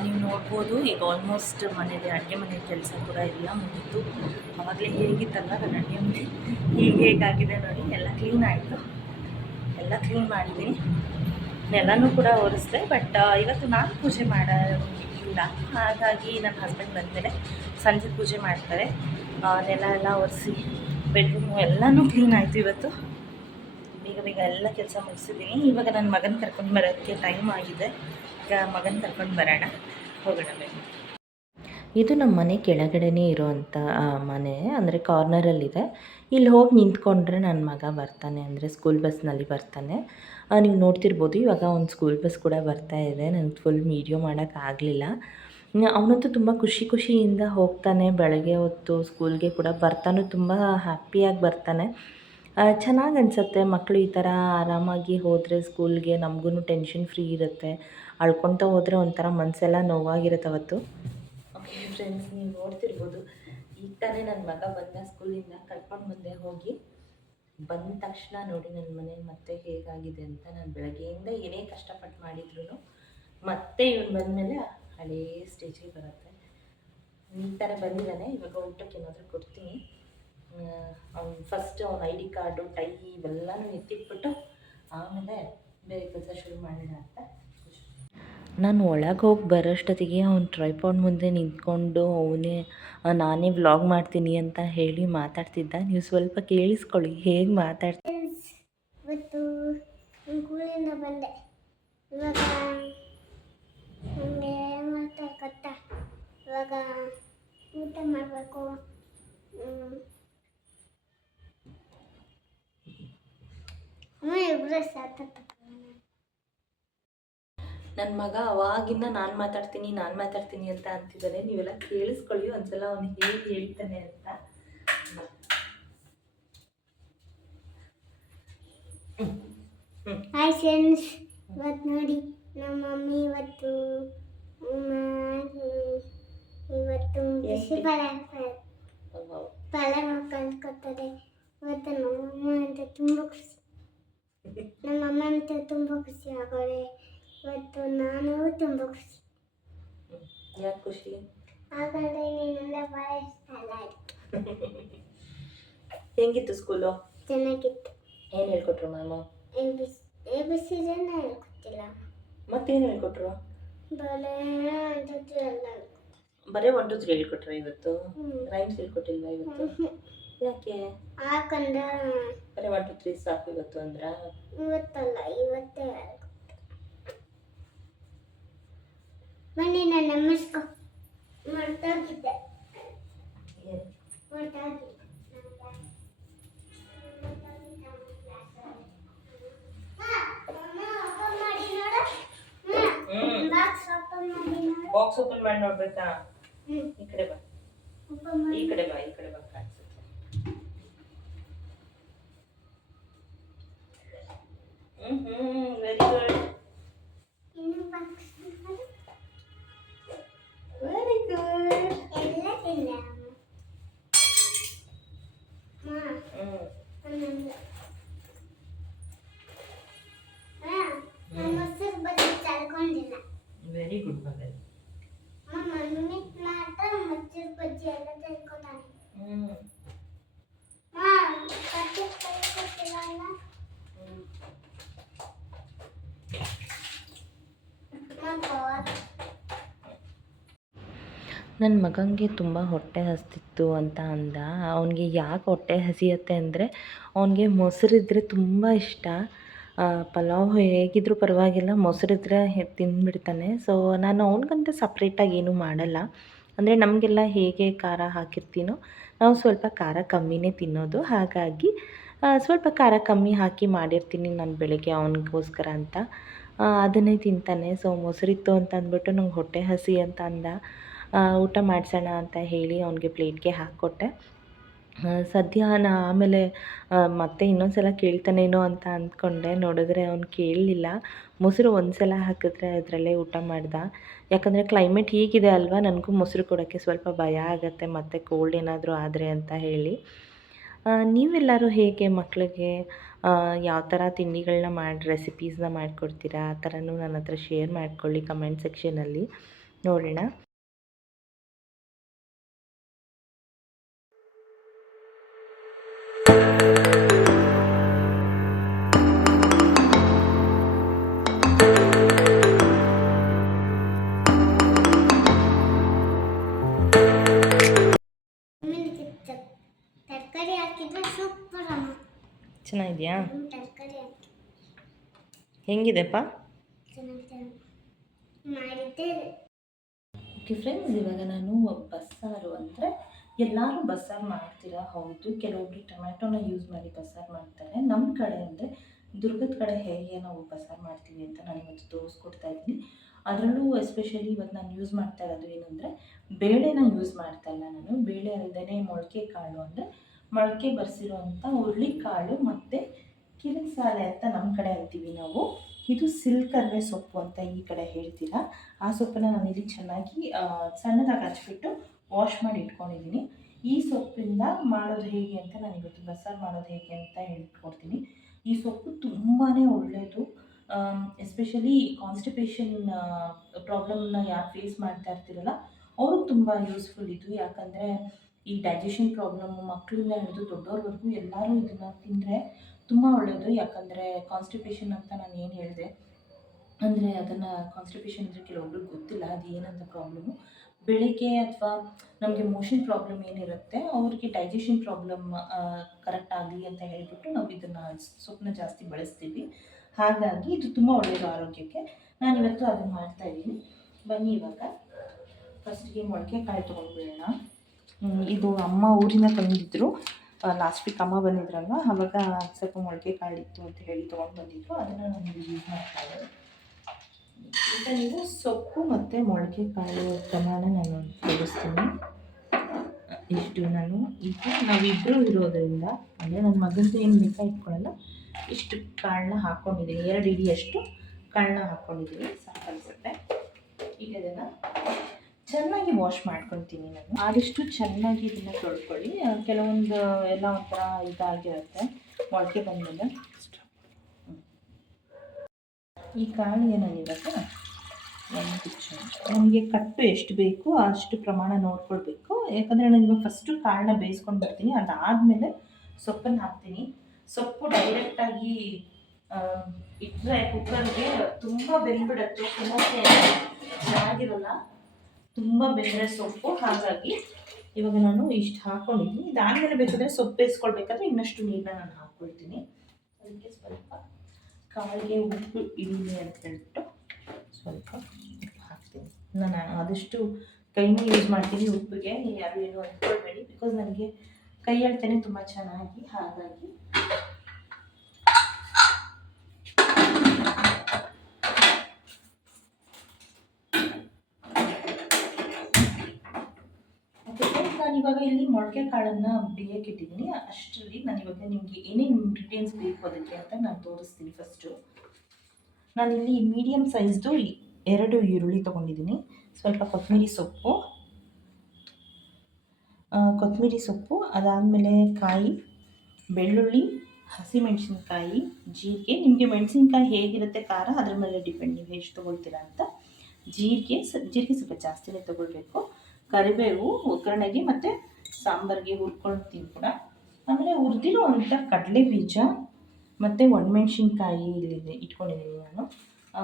ನೀವು ನೋಡ್ಬೋದು ಈಗ ಆಲ್ಮೋಸ್ಟ್ ಮನೇಲಿ ಅಡುಗೆ ಮನೆ ಕೆಲಸ ಕೂಡ ಎಲ್ಲ ಮುಗೀತು. ಆವಾಗಲೇ ಹೇಗಿತ್ತಲ್ಲ ನನ್ನ ಅಡುಗೆ ಮನೆ ಈಗ ಹೇಗಾಗಿದೆ ನೋಡಿ. ಎಲ್ಲ ಕ್ಲೀನ್ ಆಯಿತು, ಎಲ್ಲ ಕ್ಲೀನ್ ಮಾಡಿದ್ದೀನಿ. ನೆಲನೂ ಕೂಡ ಒರೆಸಿದೆ. ಬಟ್ ಇವತ್ತು ನಾನು ಪೂಜೆ ಇಲ್ಲ, ಹಾಗಾಗಿ ನನ್ನ ಹಸ್ಬೆಂಡ್ ಬಂದಮೇಲೆ ಸಂಜೆ ಪೂಜೆ ಮಾಡ್ತಾರೆ. ನೆಲ ಎಲ್ಲ ಒರೆಸಿ ಬೆಡ್ರೂಮು ಎಲ್ಲನೂ ಕ್ಲೀನ್ ಆಯಿತು ಇವತ್ತು. ಬೇಗ ಬೇಗ ಎಲ್ಲ ಕೆಲಸ ಮುಗಿಸಿದ್ದೀನಿ. ಇವಾಗ ನನ್ನ ಮಗನ ಕರ್ಕೊಂಡು ಬರೋದಕ್ಕೆ ಟೈಮ್ ಆಗಿದೆ. ಈಗ ಮಗನ ಕರ್ಕೊಂಡು ಬರೋಣ, ಹೋಗೋಣ ಬೇಗ. ಇದು ನಮ್ಮ ಮನೆ ಕೆಳಗಡೆನೇ ಇರೋವಂಥ ಮನೆ, ಅಂದರೆ ಕಾರ್ನರಲ್ಲಿದೆ. ಇಲ್ಲಿ ಹೋಗಿ ನಿಂತ್ಕೊಂಡ್ರೆ ನನ್ನ ಮಗ ಬರ್ತಾನೆ, ಅಂದರೆ ಸ್ಕೂಲ್ ಬಸ್ನಲ್ಲಿ ಬರ್ತಾನೆ. ನೀವು ನೋಡ್ತಿರ್ಬೋದು ಇವಾಗ ಒಂದು ಸ್ಕೂಲ್ ಬಸ್ ಕೂಡ ಬರ್ತಾ ಇದೆ. ನನಗೆ ಫುಲ್ ವೀಡಿಯೋ ಮಾಡೋಕ್ಕಾಗಲಿಲ್ಲ. ಅವನಂತೂ ತುಂಬ ಖುಷಿಯಿಂದ ಹೋಗ್ತಾನೆ. ಬೆಳಗ್ಗೆ ಹೊತ್ತು ಸ್ಕೂಲ್ಗೆ ಕೂಡ ಬರ್ತಾನೆ, ತುಂಬ ಹ್ಯಾಪಿಯಾಗಿ ಬರ್ತಾನೆ. ಚೆನ್ನಾಗಿ ಅನಿಸುತ್ತೆ ಮಕ್ಕಳು ಈ ಥರ ಆರಾಮಾಗಿ ಹೋದರೆ ಸ್ಕೂಲ್ಗೆ. ನಮಗೂ ಟೆನ್ಷನ್ ಫ್ರೀ ಇರುತ್ತೆ. ಅಳ್ಕೊತ ಹೋದರೆ ಒಂಥರ ಮನಸ್ಸೆಲ್ಲ ನೋವಾಗಿರುತ್ತೆ ಅವತ್ತು. ಓಕೆ ಫ್ರೆಂಡ್ಸ್, ನೀವು ನೋಡ್ತಿರ್ಬೋದು ಈಗ ತಾನೇ ನನ್ನ ಮಗ ಬಂದ ಸ್ಕೂಲಿಂದ, ಕರ್ಕೊಂಡು ಬಂದೆ ಹೋಗಿ. ಬಂದ ತಕ್ಷಣ ನೋಡಿ ನನ್ನ ಮನೆ ಮತ್ತೆ ಹೇಗಾಗಿದೆ ಅಂತ. ನಾನು ಬೆಳಗ್ಗೆಯಿಂದ ಏನೇ ಕಷ್ಟಪಟ್ಟು ಮಾಡಿದ್ರು ಮತ್ತೆ ಇವನು ಬಂದಮೇಲೆ ಹಳೇ ಸ್ಟೇಜಿಗೆ ಬರುತ್ತೆ. ಈ ಥರ ಬಂದಿದ್ದಾನೆ. ಇವಾಗ ಊಟಕ್ಕೆ ಏನಾದರೂ ಕೊಡ್ತೀನಿ. ಅವ್ನು ಫಸ್ಟ್ ಅವ್ನ ID ಕಾರ್ಡು, ಟೈ ಇವೆಲ್ಲನೂ ಎತ್ತಿಟ್ಬಿಟ್ಟು ಆಮೇಲೆ ಬೇರೆ ಕೆಲಸ ಶುರು ಮಾಡೋಣ ಅಂತ. ನಾನು ಒಳಗೆ ಹೋಗಿ ಬರೋಷ್ಟೊತ್ತಿಗೆ ಅವ್ನು ಟ್ರೈಪಾಡ್ ಮುಂದೆ ನಿಂತ್ಕೊಂಡು ನಾನೇ ವ್ಲಾಗ್ ಮಾಡ್ತೀನಿ ಅಂತ ಹೇಳಿ ಮಾತಾಡ್ತಿದ್ದ. ನೀವು ಸ್ವಲ್ಪ ಕೇಳಿಸ್ಕೊಳ್ಳಿ ಹೇಗೆ ಮಾತಾಡ್ತೀನಿ. ಇವತ್ತು ಸ್ಕೂಲಿಂದ ಬಂದೆ. ಇವಾಗ ನನಗೆ ಮಾತಾಡ್ಕೊತ ಇವಾಗ ಊಟ ಮಾಡಬೇಕು. ಇಬ್ಬರು ಸಾಕತ್ತ. ನನ್ನ ಮಗ ಅವಾಗಿಂದ ನಾನು ಮಾತಾಡ್ತೀನಿ ಅಂತ ಅಂತಿದ್ದಾನೆ. ನೀವೆಲ್ಲ ಕೇಳಿಸ್ಕೊಳ್ಳಿ ಒಂದ್ಸಲ ಅವನು ಹೇಗೆ ಹೇಳ್ತಾನೆ ಅಂತ. ಹಾಯ್ ಫ್ರೆಂಡ್ಸ್, ಇವತ್ತು ನೋಡಿ ನಮ್ಮ ಮಮ್ಮಿ ಇವತ್ತು ಬಿಸಿ ಪಲಾವ್ ಕಲ್ತ್ಕೊತಾರೆ. ಇವತ್ತು ನಮ್ಮಮ್ಮ ಅಂತ ತುಂಬ ಖುಷಿ. ನಮ್ಮಮ್ಮ ಅಂತ ತುಂಬ ಖುಷಿ ಆಗೋಳೆ. ಇವತ್ತು ನಾನು ತುಂಬ ಖುಷಿ. ಯಾಕೆ ಖುಷಿ? ಹಾಗಾದ್ರೆ ನೀನೆಲ್ಲ ಭಾಳ ಇಷ್ಟ ಅಲ್ಲ. ಹೆಂಗಿತ್ತು ಸ್ಕೂಲು? ಚೆನ್ನಾಗಿತ್ತು. ಏನು ಹೇಳ್ಕೊಟ್ರು ಮ್ಯಾಮು? ABC ಹೇಳ್ಕೊಟ್ಟಿಲ್ಲ. ಮತ್ತೇನು ಹೇಳ್ಕೊಟ್ರು? ಬರೀ 1 2 3 ಹೇಳ್ಕೊಟ್ರ ಇವತ್ತು? ರೈಮ್ಸ್ ಹೇಳ್ಕೊಟ್ಟಿಲ್ವಾ ಇವತ್ತು? ಯಾಕೆ? ಯಾಕಂದ್ರೆ ಬರೀ 1 2 3 ಸಾಕು ಇವತ್ತು ಅಂದ್ರ? ಇವತ್ತಲ್ಲ, ಇವತ್ತೇ ಬನ್ನಿ. ನಾನು ನಮಸ್ಕೊ ಮಾಡ್ತಾಗಿದ್ದೆ. ಮಾಡ್ತಾಗಿ ಬಾಕ್ಸ್ ಓಪನ್ ಮಾಡಿ ನೋಡ್ಬೇಕಾ? ಈ ಕಡೆ ಬಾ, ಈ ಕಡೆ ಬಾ, ಈ ಕಡೆ ಬಾ ಕಾಣಿಸುತ್ತೆ. Very good, very good. ಎಲ್ಲ ತಿಂದ. ಮೊಸರು ಬಜ್ಜಿ ತಳ್ಕೊಂಡಿಲ್ಲ. ವೆರಿ ಗುಡ್ ಮಗನ್. ಮಮ್ಮಿ ಮಾತ್ರ ಮೊಸರು ಬಜ್ಜಿ ಎಲ್ಲ ತಳ್ಕೊತಾನೆ. ನನ್ನ ಮಗನಿಗೆ ತುಂಬ ಹೊಟ್ಟೆ ಹಸ್ತಿತ್ತು ಅಂತ ಅಂದ. ಅವನಿಗೆ ಯಾಕೆ ಹೊಟ್ಟೆ ಹಸಿಯುತ್ತೆ ಅಂದರೆ ಅವನಿಗೆ ಮೊಸರಿದ್ರೆ ತುಂಬ ಇಷ್ಟ. ಪಲಾವ್ ಹೇಗಿದ್ರೂ ಪರವಾಗಿಲ್ಲ, ಮೊಸರಿದ್ರೆ ತಿಂದುಬಿಡ್ತಾನೆ. ಸೊ ನಾನು ಅವನಿಗಂತ ಸಪ್ರೇಟಾಗಿ ಏನೂ ಮಾಡಲ್ಲ. ಅಂದರೆ ನಮಗೆಲ್ಲ ಹೇಗೆ ಖಾರ ಹಾಕಿರ್ತೀನೋ ನಾವು ಸ್ವಲ್ಪ ಖಾರ ಕಮ್ಮಿನೇ ತಿನ್ನೋದು. ಹಾಗಾಗಿ ಸ್ವಲ್ಪ ಖಾರ ಕಮ್ಮಿ ಹಾಕಿ ಮಾಡಿರ್ತೀನಿ ನಾನು ಬೆಳಗ್ಗೆ ಅವನಿಗೋಸ್ಕರ ಅಂತ. ಅದನ್ನೇ ತಿಂತಾನೆ. ಸೊ ಮೊಸರಿತ್ತು ಅಂತ ಅಂದ್ಬಿಟ್ಟು ನಂಗೆ ಹೊಟ್ಟೆ ಹಸಿ ಅಂತ ಅಂದ. ಊಟ ಮಾಡಿಸೋಣ ಅಂತ ಹೇಳಿ ಅವನಿಗೆ ಪ್ಲೇಟ್ಗೆ ಹಾಕ್ಕೊಟ್ಟೆ. ಸದ್ಯ ಆಮೇಲೆ ಮತ್ತೆ ಇನ್ನೊಂದು ಸಲ ಕೇಳ್ತಾನೇನೋ ಅಂತ ಅಂದ್ಕೊಂಡೆ. ನೋಡಿದ್ರೆ ಅವ್ನು ಕೇಳಲಿಲ್ಲ. ಮೊಸರು ಒಂದು ಸಲ ಹಾಕಿದ್ರೆ ಅದರಲ್ಲೇ ಊಟ ಮಾಡ್ದ. ಯಾಕಂದರೆ ಕ್ಲೈಮೇಟ್ ಹೀಗಿದೆ ಅಲ್ವಾ, ನನಗೂ ಮೊಸರು ಕೊಡೋಕ್ಕೆ ಸ್ವಲ್ಪ ಭಯ ಆಗುತ್ತೆ, ಮತ್ತು ಕೋಲ್ಡ್ ಏನಾದರೂ ಆದರೆ ಅಂತ ಹೇಳಿ. ನೀವೆಲ್ಲರೂ ಹೇಗೆ ಮಕ್ಕಳಿಗೆ ಯಾವ ಥರ ತಿಂಡಿಗಳನ್ನ ಮಾಡಿ ರೆಸಿಪೀಸ್ನ ಮಾಡಿಕೊಡ್ತೀರಾ ಆ ಥರನೂ ನನ್ನ ಹತ್ರ ಶೇರ್ ಮಾಡ್ಕೊಳ್ಳಿ ಕಮೆಂಟ್ ಸೆಕ್ಷನಲ್ಲಿ ನೋಡೋಣ. ತರಕಾರಿ ಹಾಕಿದ್ರೆ ಸೂಪರ್ ಅಮ್ಮ. ಚೆನ್ನಾಗಿದೆಯಾ? ತರಕಾರಿ ಹಾಕಿ ಹೆಂಗಿದೆಪ್ಪ? ಚೆನ್ನಾಗಿ ಮಾಡಿದ್ದೇವೆ. ಓಕೆ ಫ್ರೆಂಡ್ಸ್, ಇವಾಗ ನಾನು ಬಸ್ಸಾರು ಅಂದರೆ ಎಲ್ಲರೂ ಬಸ್ಸಾರು ಮಾಡ್ತೀರಾ? ಹೌದು. ಕೆಲವೊಬ್ರು ಟೊಮ್ಯಾಟೊನ ಯೂಸ್ ಮಾಡಿ ಬಸ್ಸಾರು ಮಾಡ್ತಾರೆ. ನಮ್ಮ ಕಡೆ ಅಂದರೆ ದುರ್ಗದ ಕಡೆ ಹೇಗೆ ನಾವು ಬಸ್ಸಾರು ಮಾಡ್ತೀವಿ ಅಂತ ನಾನು ಇವತ್ತು ತೋರಿಸ್ಕೊಡ್ತಾ ಇದ್ದೀನಿ. ಅದರಲ್ಲೂ ಎಸ್ಪೆಷಲಿ ಇವತ್ತು ನಾನು ಯೂಸ್ ಮಾಡ್ತಾ ಇರೋದು ಏನು ಅಂದರೆ ಬೇಳೆನ ಯೂಸ್ ಮಾಡ್ತಾ ಇಲ್ಲ ನಾನು. ಬೇಳೆ ಅಲ್ಲದೇ ಮೊಳಕೆ ಕಾಳು ಅಂದರೆ ಮೊಳಕೆ ಬರ್ಸಿರೋವಂಥ ಹುರುಳಿಕಾಳು ಮತ್ತು ಕಿರಿಕ್ಸಾಲೆ ಅಂತ ನಮ್ಮ ಕಡೆ ಅಂತೀವಿ ನಾವು. ಇದು ಸಿಲ್ಕರ್ವೆ ಸೊಪ್ಪು ಅಂತ ಈ ಕಡೆ ಹೇಳ್ತೀರಾ. ಆ ಸೊಪ್ಪನ್ನು ನಾನಿಲ್ಲಿ ಚೆನ್ನಾಗಿ ಸಣ್ಣದಾಗಿ ಹಚ್ಬಿಟ್ಟು ವಾಶ್ ಮಾಡಿ ಇಟ್ಕೊಂಡಿದ್ದೀನಿ. ಈ ಸೊಪ್ಪಿಂದ ಮಾಡೋದು ಹೇಗೆ ಅಂತ ನಾನು ಇವತ್ತು ಬಸ್ಸಾರು ಮಾಡೋದು ಹೇಗೆ ಅಂತ ಹೇಳ್ಕೊಡ್ತೀನಿ. ಈ ಸೊಪ್ಪು ತುಂಬಾ ಒಳ್ಳೆಯದು. ಎಸ್ಪೆಷಲಿ ಕಾನ್ಸ್ಟಿಪೇಷನ್ ಪ್ರಾಬ್ಲಮ್ನ ಯಾರು ಫೇಸ್ ಮಾಡ್ತಾ ಇರ್ತೀರಲ್ಲ ಅವ್ರಿಗೆ ತುಂಬ ಯೂಸ್ಫುಲ್ ಇದು. ಯಾಕಂದರೆ ಈ ಡೈಜೆಷನ್ ಪ್ರಾಬ್ಲಮ್ಮು ಮಕ್ಕಳಿಂದ ಹಿಡಿದು ದೊಡ್ಡವ್ರವರೆಗೂ ಎಲ್ಲರೂ ಇದನ್ನು ತಿಂದರೆ ತುಂಬ ಒಳ್ಳೆಯದು. ಯಾಕಂದರೆ ಕಾನ್ಸ್ಟಿಪೇಷನ್ ಅಂತ ನಾನು ಏನು ಹೇಳಿದೆ ಅಂದರೆ ಅದನ್ನು ಕಾನ್ಸ್ಟಿಪೇಷನ್ ಅಂದರೆ ಕೆಲವೊಬ್ರಿಗೆ ಗೊತ್ತಿಲ್ಲ ಅದು ಏನಂತ ಪ್ರಾಬ್ಲಮ್ಮು. ಬೆಳಿಗ್ಗೆ ಅಥವಾ ನಮಗೆ ಮೋಷನ್ ಪ್ರಾಬ್ಲಮ್ ಏನಿರುತ್ತೆ ಅವ್ರಿಗೆ ಡೈಜೆಷನ್ ಪ್ರಾಬ್ಲಮ್ ಕರೆಕ್ಟ್ ಆಗಲಿ ಅಂತ ಹೇಳಿಬಿಟ್ಟು ನಾವು ಇದನ್ನು ಸೊಪ್ಪನ್ನ ಜಾಸ್ತಿ ಬಳಸ್ತೀವಿ. ಹಾಗಾಗಿ ಇದು ತುಂಬ ಒಳ್ಳೆಯದು ಆರೋಗ್ಯಕ್ಕೆ. ನಾನಿವತ್ತು ಅದನ್ನು ಮಾಡ್ತಾಯಿದ್ದೀನಿ. ಬನ್ನಿ ಇವಾಗ ಫಸ್ಟಿಗೆ ಮೊಳಕೆ ಕಾಳು ತೊಗೊಂಡ್ಬಿಡೋಣ. ಇದು ಅಮ್ಮ ಊರಿಂದ ತಂದಿದ್ದರು. ಲಾಸ್ಟ್ ವೀಕ್ ಅಮ್ಮ ಬಂದಿದ್ರಲ್ವ, ಆವಾಗ ಸ್ವಲ್ಪ ಮೊಳಕೆ ಕಾಳಿತ್ತು ಅಂತ ಹೇಳಿ ತೊಗೊಂಡು ಬಂದಿದ್ರು. ಅದನ್ನು ನಾನು ಯೂಸ್ ಮಾಡ್ತಾಯಿದ್ದೆ. ಈಗ ನೀವು ಸೊಪ್ಪು ಮತ್ತು ಮೊಳಕೆ ಕಾಳು ಪ್ರಮಾಣ ನಾನು ತೋರಿಸ್ತೀನಿ. ಇಷ್ಟು ನಾನು ಈಗ ನಾವಿಬ್ಬರು ಇರೋದರಿಂದ ಅಂದರೆ ನನ್ನ ಮಗಂದು ಏನು ಬೇಕಾ ಇಟ್ಕೊಳ್ಳಲ್ಲ, ಇಷ್ಟು ಕಾಳನ್ನ ಹಾಕ್ಕೊಂಡಿದ್ದೀನಿ. 2 ಇಡಿಯಷ್ಟು ಕಾಳನ್ನ ಹಾಕ್ಕೊಂಡಿದ್ದೀನಿ, ಸಾಕನ್ಸುತ್ತೆ. ಈಗ ಇದನ್ನು ಚೆನ್ನಾಗಿ ವಾಶ್ ಮಾಡ್ಕೊತೀನಿ ನಾನು. ಆದಷ್ಟು ಚೆನ್ನಾಗಿ ಇದನ್ನು ತೊಳ್ಕೊಳ್ಳಿ. ಕೆಲವೊಂದು ಎಲ್ಲ ಒಂಥರ ಇದಾಗಿರುತ್ತೆ ಮೊಳಕೆ ಬಂದಮೇಲೆ. ಈ ಕಾಳಿಗೆ ನಾನು ಇವಾಗ ನಮಗೆ ಕಟ್ಟು ಎಷ್ಟು ಬೇಕು ಅಷ್ಟು ಪ್ರಮಾಣ ನೋಡ್ಕೊಳ್ಬೇಕು. ಯಾಕಂದರೆ ನಾನು ಫಸ್ಟು ಕಾಳನ್ನ ಬೇಯಿಸ್ಕೊಂಡು ಬರ್ತೀನಿ, ಅದಾದಮೇಲೆ ಸೊಪ್ಪನ್ನು ಹಾಕ್ತೀನಿ. ಸೊಪ್ಪು ಡೈರೆಕ್ಟಾಗಿ ಇಟ್ಟರೆ ಕುಕ್ಕರ್ಗೆ ತುಂಬ ಬೆಂದ್ಬಿಡುತ್ತೆ, ತಿನ್ನೋಕ್ಕೆ ಚೆನ್ನಾಗಿರಲ್ಲ, ತುಂಬ ಬೆಂದರೆ ಸೊಪ್ಪು. ಹಾಗಾಗಿ ಇವಾಗ ನಾನು ಇಷ್ಟು ಹಾಕ್ಕೊಂಡಿದ್ದೀನಿ. ಇದಾದಮೇಲೆ ಬೇಕಾದರೆ ಸೊಪ್ಪು ಬೇಯಿಸ್ಕೊಳ್ಬೇಕಾದ್ರೆ ಇನ್ನಷ್ಟು ನೀರನ್ನ ನಾನು ಹಾಕ್ಕೊಳ್ತೀನಿ. ಅದಕ್ಕೆ ಸ್ವಲ್ಪ ಕಾಳಿಗೆ ಉಪ್ಪು ಇಡೀನಿ ಅಂತ ಹೇಳ್ಬಿಟ್ಟು ಸ್ವಲ್ಪ ಉಪ್ಪು ಹಾಕ್ತೀನಿ. ನಾನು ಆದಷ್ಟು ಕೈನೇ ಯೂಸ್ ಮಾಡ್ತೀನಿ ಉಪ್ಪಿಗೆ. ಯಾರು ಏನು ಅಂದ್ಕೊಳ್ಬೇಡಿ, ಬಿಕಾಸ್ ನನಗೆ ಕೈ ಹೇಳ್ತೇನೆ ತುಂಬ ಚೆನ್ನಾಗಿ. ಹಾಗಾಗಿ ನಾನಿವಾಗ ಇಲ್ಲಿ ಮೊಳಕೆ ಕಾಳನ್ನು ಬೇಯಕ್ಕೆ ಇಟ್ಟಿದ್ದೀನಿ. ಅಷ್ಟರಲ್ಲಿ ನಾನಿವಾಗ ನಿಮಗೆ ಏನೇನು ಇಂಗ್ರೀಡಿಯೆಂಟ್ಸ್ ಬೇಕು ಅದಕ್ಕೆ ಅಂತ ನಾನು ತೋರಿಸ್ತೀನಿ. ಫಸ್ಟು ನಾನಿಲ್ಲಿ ಮೀಡಿಯಮ್ ಸೈಜ್ದು 2 ಈರುಳ್ಳಿ ತೊಗೊಂಡಿದ್ದೀನಿ. ಸ್ವಲ್ಪ ಕೊತ್ತಂಬರಿ ಸೊಪ್ಪು, ಅದಾದಮೇಲೆ ಕಾಯಿ, ಬೆಳ್ಳುಳ್ಳಿ, ಹಸಿಮೆಣಸಿನ್ಕಾಯಿ, ಜೀರಿಗೆ. ನಿಮಗೆ ಮೆಣಸಿನ್ಕಾಯಿ ಹೇಗಿರುತ್ತೆ ಖಾರ ಅದ್ರ ಮೇಲೆ ಡಿಪೆಂಡ್, ನೀವು ಎಷ್ಟು ತೊಗೊಳ್ತೀರಾ ಅಂತ. ಜೀರಿಗೆ ಸ್ವಲ್ಪ ಜಾಸ್ತಿನೇ ತೊಗೊಳ್ಬೇಕು. ಕರಿಬೇವು ಒಗ್ಗರಣೆಗೆ ಮತ್ತು ಸಾಂಬಾರಿಗೆ ಹುರ್ಕೊಳ್ತೀನಿ ಕೂಡ. ಆಮೇಲೆ ಹುರಿದಿರುವಂಥ ಕಡಲೆ ಬೀಜ ಮತ್ತು ಒಣಮೆಣ್ಸಿನ್ಕಾಯಿ ಇಲ್ಲಿದೆ ಇಟ್ಕೊಂಡಿದ್ದೀನಿ ನಾನು.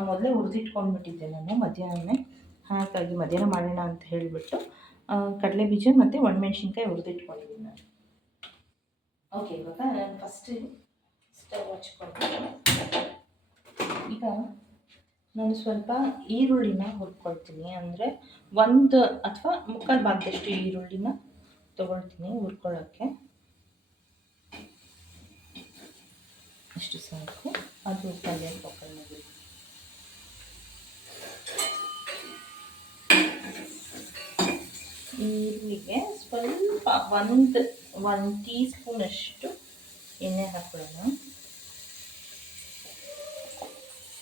ಮೊದಲೇ ಹುರಿದಿಟ್ಕೊಂಡ್ಬಿಟ್ಟಿದ್ದೆ ನಾನು ಮಧ್ಯಾಹ್ನವೇ. ಹಾಗಾಗಿ ಮಧ್ಯಾಹ್ನ ಮಾಡೋಣ ಅಂತ ಹೇಳಿಬಿಟ್ಟು ಕಡಲೆ ಬೀಜ ಮತ್ತು ಒಣಮೆಣ್ಸಿನ್ಕಾಯಿ ಹುರಿದಿಟ್ಕೊಂಡಿದ್ದೀನಿ ನಾನು. ಓಕೆ, ಇವಾಗ ನಾನು ಫಸ್ಟ್ ಸ್ಟವ್ ಹಚ್ಕೊಂಡು ಈಗ ನಾನು ಸ್ವಲ್ಪ ಈರುಳ್ಳಿನ ಹುರ್ಕೊಳ್ತೀನಿ. ಅಂದರೆ 1 ಅಥವಾ 3/4 ಭಾಗದಷ್ಟು ಈರುಳ್ಳಿನ ತೊಗೊಳ್ತೀನಿ ಹುರ್ಕೊಳ್ಳೋಕ್ಕೆ. ಅಷ್ಟು ಸಾಕು, ಅದು ಪಲ್ಯ ತೊಗೊಳ್ಳೋದು. ಈರುಳ್ಳಿಗೆ ಸ್ವಲ್ಪ 1 ಟೀ ಸ್ಪೂನಷ್ಟು ಎಣ್ಣೆ ಹಾಕೊಳ್ಳೋಣ.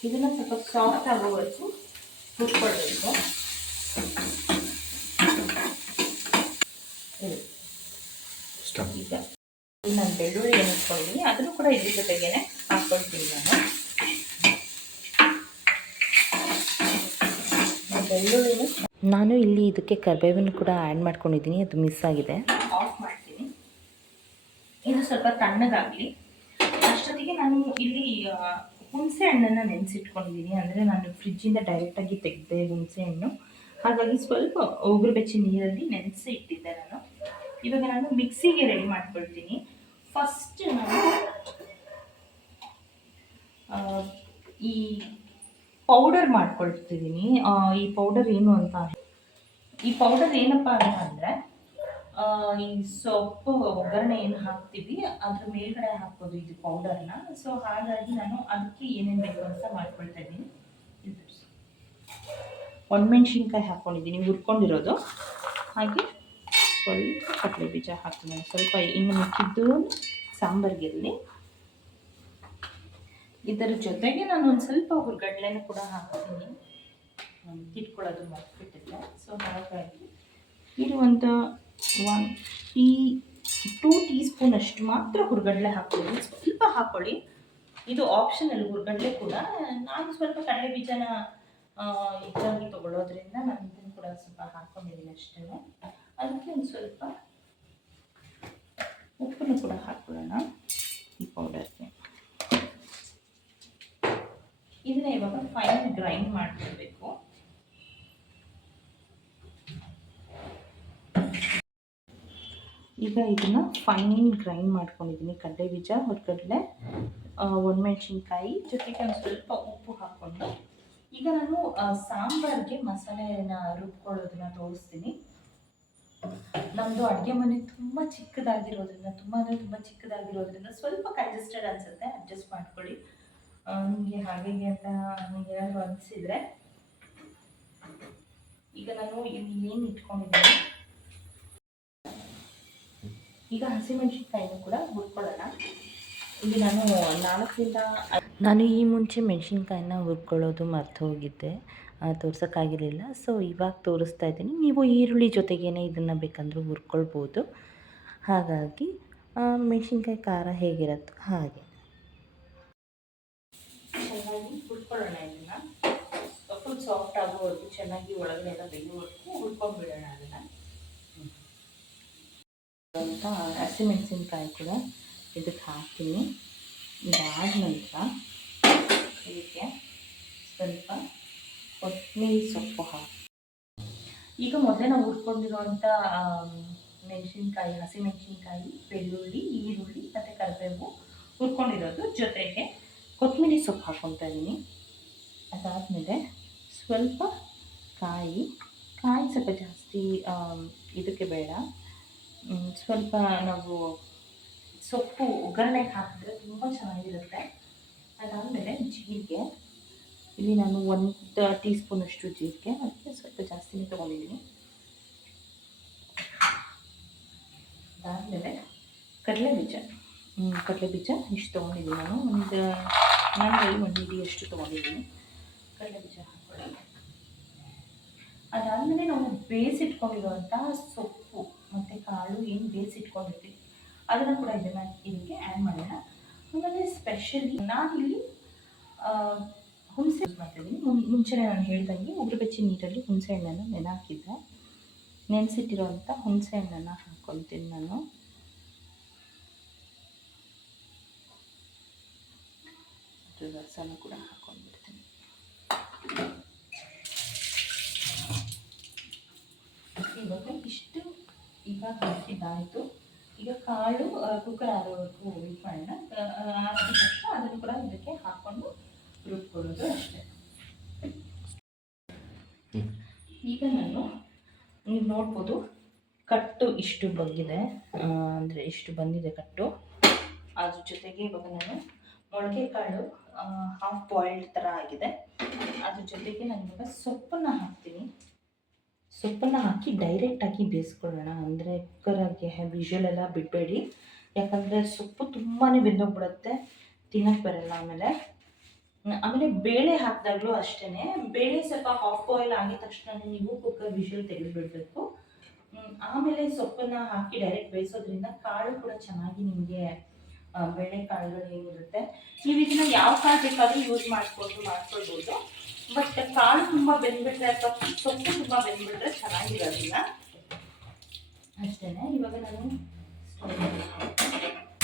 ಇದನ್ನು ಸ್ವಲ್ಪ ಸಾಫ್ಟ್ ಆಗೋವರೆಗೂ ಹುರ್ಕೊಳ್ಬೇಕು. ಈಗ ನಾನು ಬೆಳ್ಳುಳ್ಳಿ ಏನು ಇಟ್ಕೊಂಡಿದ್ದೀನಿ ಅದನ್ನು ಕೂಡ ಇದ್ರ ಜೊತೆಗೇ ಹಾಕ್ಕೊಳ್ತೀನಿ ಬೆಳ್ಳುಳ್ಳಿನೂ ನಾನು ಇಲ್ಲಿ ಇದಕ್ಕೆ ಕರಿಬೇವನ್ನು ಕೂಡ ಆ್ಯಡ್ ಮಾಡ್ಕೊಂಡಿದ್ದೀನಿ, ಅದು ಮಿಸ್ ಆಗಿದೆ. ಆಫ್ ಮಾಡ್ತೀನಿ. ಇದು ಸ್ವಲ್ಪ ತಣ್ಣಗಾಗಲಿ. ಅಷ್ಟೊತ್ತಿಗೆ ನಾನು ಇಲ್ಲಿ ಹುಣಸೆ ಹಣ್ಣನ್ನು ನೆನೆಸಿಟ್ಕೊಂಡಿದ್ದೀನಿ. ಅಂದರೆ ನಾನು ಫ್ರಿಜ್ಜಿಂದ ಡೈರೆಕ್ಟಾಗಿ ತೆಗೆದೆ ಹುಣಸೆ ಹಣ್ಣು, ಹಾಗಾಗಿ ಸ್ವಲ್ಪ ಉಗುರು ಬೆಚ್ಚಿ ನೀರಲ್ಲಿ ನೆನೆಸಿ ಇಟ್ಟಿದ್ದೆ ನಾನು. ಇವಾಗ ನಾನು ಮಿಕ್ಸಿಗೆ ರೆಡಿ ಮಾಡ್ಕೊಳ್ತೀನಿ. ಫಸ್ಟ್ ನಾನು ಈ ಪೌಡರ್ ಮಾಡ್ಕೊಳ್ತಿದ್ದೀನಿ. ಈ ಪೌಡರ್ ಏನು ಅಂತ, ಈ ಪೌಡರ್ ಏನಪ್ಪ ಅಂತಂದರೆ ಈ ಸೊಪ್ಪು ಒಗ್ಗರಣೆ ಏನು ಹಾಕ್ತೀವಿ ಅದ್ರ ಮೇಲ್ಗಡೆ ಹಾಕೋದು ಇದು ಪೌಡರ್ನ. ಸೊ ಹಾಗಾಗಿ ನಾನು ಅದಕ್ಕೆ ಏನೇನು ಬೇಕು ಅಂತ ಮಾಡ್ಕೊಳ್ತಾ ಇದ್ದೀನಿ. ಒಣಮೆಣ್ಸಿನ್ಕಾಯಿ ಹಾಕ್ಕೊಂಡಿದ್ದೀನಿ ಹುರ್ಕೊಂಡಿರೋದು, ಹಾಗೆ ಸ್ವಲ್ಪ ಕಡಲೆ ಬೀಜ ಹಾಕ್ತೀನಿ. ಸ್ವಲ್ಪ ಇನ್ನು ಮಿಕ್ಕಿದ್ದು ಸಾಂಬಾರ್ಗಿರಲಿ. ಇದರ ಜೊತೆಗೆ ನಾನು ಒಂದು ಸ್ವಲ್ಪ ಹುರ್ಗಡ್ಲೆನೂ ಕೂಡ ಹಾಕ್ತೀನಿ, ಇಟ್ಕೊಳ್ಳೋದು ಮರ್ತ್ಬಿಟ್ಟಿದ್ದೆ. ಸೊ ಹಾಗಾಗಿ ಇದು ಒಂದು 2 ಟೀ ಸ್ಪೂನ್ ಅಷ್ಟು ಮಾತ್ರ ಹುರ್ಗಡ್ಲೆ ಹಾಕ್ಕೊಳ್ಳಿ, ಸ್ವಲ್ಪ ಹಾಕ್ಕೊಳ್ಳಿ. ಇದು ಆಪ್ಷನಲ್ ಹುರ್ಗಡ್ಲೆ ಕೂಡ. ನಾನು ಸ್ವಲ್ಪ ಕಡಲೆ ಬೀಜನ ಇದಾಗಿ ತೊಗೊಳ್ಳೋದ್ರಿಂದ ನಾನು ಇದನ್ನು ಕೂಡ ಸ್ವಲ್ಪ ಹಾಕ್ಕೊಂಡಿದ್ದೀನಿ ಅಷ್ಟೇ. ಅದಕ್ಕೆ ಒಂದು ಸ್ವಲ್ಪ ಉಪ್ಪನ್ನು ಕೂಡ ಹಾಕ್ಕೊಳ್ಳೋಣ ಈ ಪೌಡರ್ಗೆ. ಇದನ್ನ ಇವಾಗ ಫೈನ್ ಗ್ರೈಂಡ್ ಮಾಡ್ಕೊಳ್ಬೇಕು. ಈಗ ಇದನ್ನ ಫೈನ್ ಗ್ರೈಂಡ್ ಮಾಡ್ಕೊಂಡಿದ್ದೀನಿ. ಕಡಲೆ ಬೀಜ, ಹುರ್ಗಡ್ಲೆ, ಒಣಮೆಣ್ಸಿನ್ಕಾಯಿ ಜೊತೆಗೆ ಒಂದು ಸ್ವಲ್ಪ ಉಪ್ಪು ಹಾಕ್ಕೊಂಡು ಈಗ ನಾನು ಸಾಂಬಾರ್ಗೆ ಮಸಾಲೆನ ರುಬ್ಕೊಳ್ಳೋದನ್ನ ತೋರಿಸ್ತೀನಿ. ನಮ್ಮದು ಅಡುಗೆ ಮನೆ ತುಂಬ ಚಿಕ್ಕದಾಗಿರೋದ್ರಿಂದ, ತುಂಬ ಅಂದರೆ ತುಂಬ ಚಿಕ್ಕದಾಗಿರೋದ್ರಿಂದ ಸ್ವಲ್ಪ ಕಂಜೆಸ್ಟೆಡ್ ಅನಿಸುತ್ತೆ, ಅಡ್ಜಸ್ಟ್ ಮಾಡ್ಕೊಳ್ಳಿ. ನಿಮಗೆ ಹಾಗೆ ಅಂತ ನಿಮಗೆ ಏನಾದರೂ ಅನಿಸಿದರೆ. ಈಗ ನಾನು ಇಲ್ಲಿ ಏನು ಇಟ್ಕೊಂಡಿದ್ದೀನಿ, ಈಗ ಹಸಿಮೆಣ್ಸಿನ್ಕಾಯಿನೂ ಕೂಡ ಹುರ್ಕೊಳ್ಳೋಣ. ಇಲ್ಲಿ ನಾನು ಈ ಮುಂಚೆ ಮೆಣಸಿನ್ಕಾಯಿನ ಹುರ್ಕೊಳ್ಳೋದು ಮರ್ತು ಹೋಗಿದ್ದೆ, ತೋರ್ಸೋಕ್ಕಾಗಿರಲಿಲ್ಲ. ಸೊ ಇವಾಗ ತೋರಿಸ್ತಾ ಇದ್ದೀನಿ. ನೀವು ಈರುಳ್ಳಿ ಜೊತೆಗೇ ಇದನ್ನು ಬೇಕಂದ್ರೂ ಹುರ್ಕೊಳ್ಬೋದು. ಹಾಗಾಗಿ ಮೆಣಸಿನ್ಕಾಯಿ ಖಾರ ಹೇಗಿರುತ್ತೋ ಹಾಗೆ ಚೆನ್ನಾಗಿ ಹುರ್ಕೊಳ್ಳೋಣ. ಇದನ್ನು ಫುಲ್ ಸಾಫ್ಟ್ ಆಗೋವರೆಗೂ, ಚೆನ್ನಾಗಿ ಒಳಗಡೆ ಎಲ್ಲ ಬೇಯೋವರೆಗೂ ಹುರ್ಕೊಂಡ್ಬಿಡೋಣ. ಅದನ್ನು ಅಂತ ಹಸಿಮೆಣಸಿನ್ಕಾಯಿ ಕೂಡ ಇದಕ್ಕೆ ಹಾಕ್ತೀನಿ. ಇದಾದ ನಂತರ ಇದಕ್ಕೆ ಸ್ವಲ್ಪ ಕೊತ್ತಂಬರಿ ಸೊಪ್ಪು ಹಾಕಿ, ಈಗ ಮೊದಲೇ ನಾವು ಹುರ್ಕೊಂಡಿರುವಂಥ ಮೆಣಸಿನ್ಕಾಯಿ, ಹಸಿಮೆಣಸಿನ್ಕಾಯಿ, ಬೆಳ್ಳುಳ್ಳಿ, ಈರುಳ್ಳಿ ಮತ್ತು ಕರಿಬೇವು ಹುರ್ಕೊಂಡಿರೋದು ಜೊತೆಗೆ ಕೊತ್ತಂಬರಿ ಸೊಪ್ಪು ಹಾಕ್ಕೊತಾ ಇದ್ದೀನಿ. ಅದಾದಮೇಲೆ ಸ್ವಲ್ಪ ಕಾಯಿ ಸ್ವಲ್ಪ ಜಾಸ್ತಿ ಇದಕ್ಕೆ ಬೇಡ, ಸ್ವಲ್ಪ ನಾವು ಸೊಪ್ಪು ಒಗ್ಗರಣೆಗೆ ಹಾಕಿದ್ರೆ ತುಂಬ ಚೆನ್ನಾಗಿರುತ್ತೆ. ಅದಾದಮೇಲೆ ಜೀರಿಗೆ, ಇಲ್ಲಿ ನಾನು 1 ಟೀ ಸ್ಪೂನಷ್ಟು ಜೀರಿಗೆ, ಅದಕ್ಕೆ ಸ್ವಲ್ಪ ಜಾಸ್ತಿನೇ ತೊಗೊಂಡಿದ್ದೀನಿ. ಅದಾದಮೇಲೆ ಕಡಲೆ ಬೀಜ ಇಷ್ಟು ತೊಗೊಂಡಿದ್ದೀನಿ ನಾನು, ಒಂದು ಹಿಡಿಯಷ್ಟು ತೊಗೊಂಡಿದ್ದೀನಿ. ಕಡಲೆ ಬೀಜ ಹಾಕ್ಕೊಳ್ಳಿ. ಅದಾದಮೇಲೆ ನಾವು ಬೇಯಿಸಿಟ್ಕೊಂಡಿರುವಂತಹ ಸೊಪ್ಪು ಮತ್ತು ಕಾಳು ಏನು ಬೇಯಿಸಿಟ್ಕೊಂಡಿರ್ತೀವಿ ಅದನ್ನು ಕೂಡ ಇದಕ್ಕೆ ಆ್ಯಡ್ ಮಾಡೋಣ. ಆಮೇಲೆ ಸ್ಪೆಷಲಿ ನಾನಿಲ್ಲಿ ಹುಣಸೆ ಮಾಡ್ತಿದ್ದೀನಿ. ಮುಂಚೆನೇ ನಾನು ಹೇಳ್ದಂಗೆ ಉಗುರು ಬೆಚ್ಚಿ ನೀರಲ್ಲಿ ಹುಣಸೆ ಹಣ್ಣನ್ನು ನೆನೆಹಾಕಿದ್ದೆ. ನೆನೆಸಿಟ್ಟಿರೋಂಥ ಹುಣಸೆ ಹಣ್ಣನ್ನು ಹಾಕ್ಕೊಳ್ತೀನಿ ನಾನು. ರಸನ ಕೂಡ ಹಾಕ್ಕೊಂಡ್ಬಿಡ್ತೀನಿ. ಇವಾಗ ಇಷ್ಟು ಈಗ ಹಾಕಿದ್ದಾಯಿತು. ಈಗ ಕಾಳು ಕುಕ್ಕರ್ ಆರೋವರೆಗೂ ವೇಟ್ ಮಾಡೋಣ. ಆದ ತಕ್ಷಣ ಅದನ್ನು ಕೂಡ ಇದಕ್ಕೆ ಹಾಕ್ಕೊಂಡು ರುಬ್ಕೊಳ್ಳೋದು ಅಷ್ಟೇ. ಈಗ ನೀವು ನೋಡ್ಬೋದು ಕಟ್ಟು ಇಷ್ಟು ಬಂದಿದೆ, ಅಂದರೆ ಇಷ್ಟು ಬಂದಿದೆ ಕಟ್ಟು. ಅದ್ರ ಜೊತೆಗೆ ಇವಾಗ ನಾನು ಮೊಳಕೆ ಕಾಳು ಹಾಫ್ ಬಾಯ್ಲ್ಡ್ ಥರ ಆಗಿದೆ. ಅದ್ರ ಜೊತೆಗೆ ನಾನು ಇವಾಗ ಸೊಪ್ಪನ್ನು ಹಾಕ್ತೀನಿ. ಸೊಪ್ಪನ್ನು ಹಾಕಿ ಡೈರೆಕ್ಟಾಗಿ ಬೇಯಿಸ್ಕೊಳ್ಳೋಣ. ಅಂದರೆ ಕುಕ್ಕರಾಗೆ ವಿಷಲೆಲ್ಲ ಬಿಡಬೇಡಿ, ಯಾಕಂದರೆ ಸೊಪ್ಪು ತುಂಬಾ ಬೆಂದೋಗ್ಬಿಡುತ್ತೆ, ತಿನ್ನೋಕ್ಕೆ ಬರಲ್ಲ. ಆಮೇಲೆ ಬೇಳೆ ಹಾಕಿದಾಗಲೂ ಅಷ್ಟೇ, ಬೇಳೆ ಸ್ವಲ್ಪ ಹಾಫ್ ಬಾಯ್ಲ್ ಆಗಿದ ತಕ್ಷಣ ನೀವು ಕುಕ್ಕರ್ ವಿಷಲ್ ತೆಗೆದುಬಿಡಬೇಕು. ಆಮೇಲೆ ಸೊಪ್ಪನ್ನು ಹಾಕಿ ಡೈರೆಕ್ಟ್ ಬೇಯಿಸೋದ್ರಿಂದ ಕಾಳು ಕೂಡ ಚೆನ್ನಾಗಿ ನಿಮಗೆ ಬೇಳೆ ಕಾಳುಗಳು ಏನಿರುತ್ತೆ ನೀವು ಇದನ್ನ ಯಾವ ಕಾಳು ಬೇಕಾದರೂ ಯೂಸ್ ಮಾಡ್ಕೊಳ್ಬೋದು. ಬಟ್ ಕಾಳು ತುಂಬ ಬೆಂದ್ಬಿಟ್ರೆ ಅಥವಾ ಸೊಪ್ಪು ತುಂಬ ಬೆಂದ್ಬಿಟ್ರೆ ಚೆನ್ನಾಗಿರೋದಿಲ್ಲ. ಅಷ್ಟೇ. ಇವಾಗ ನಾನು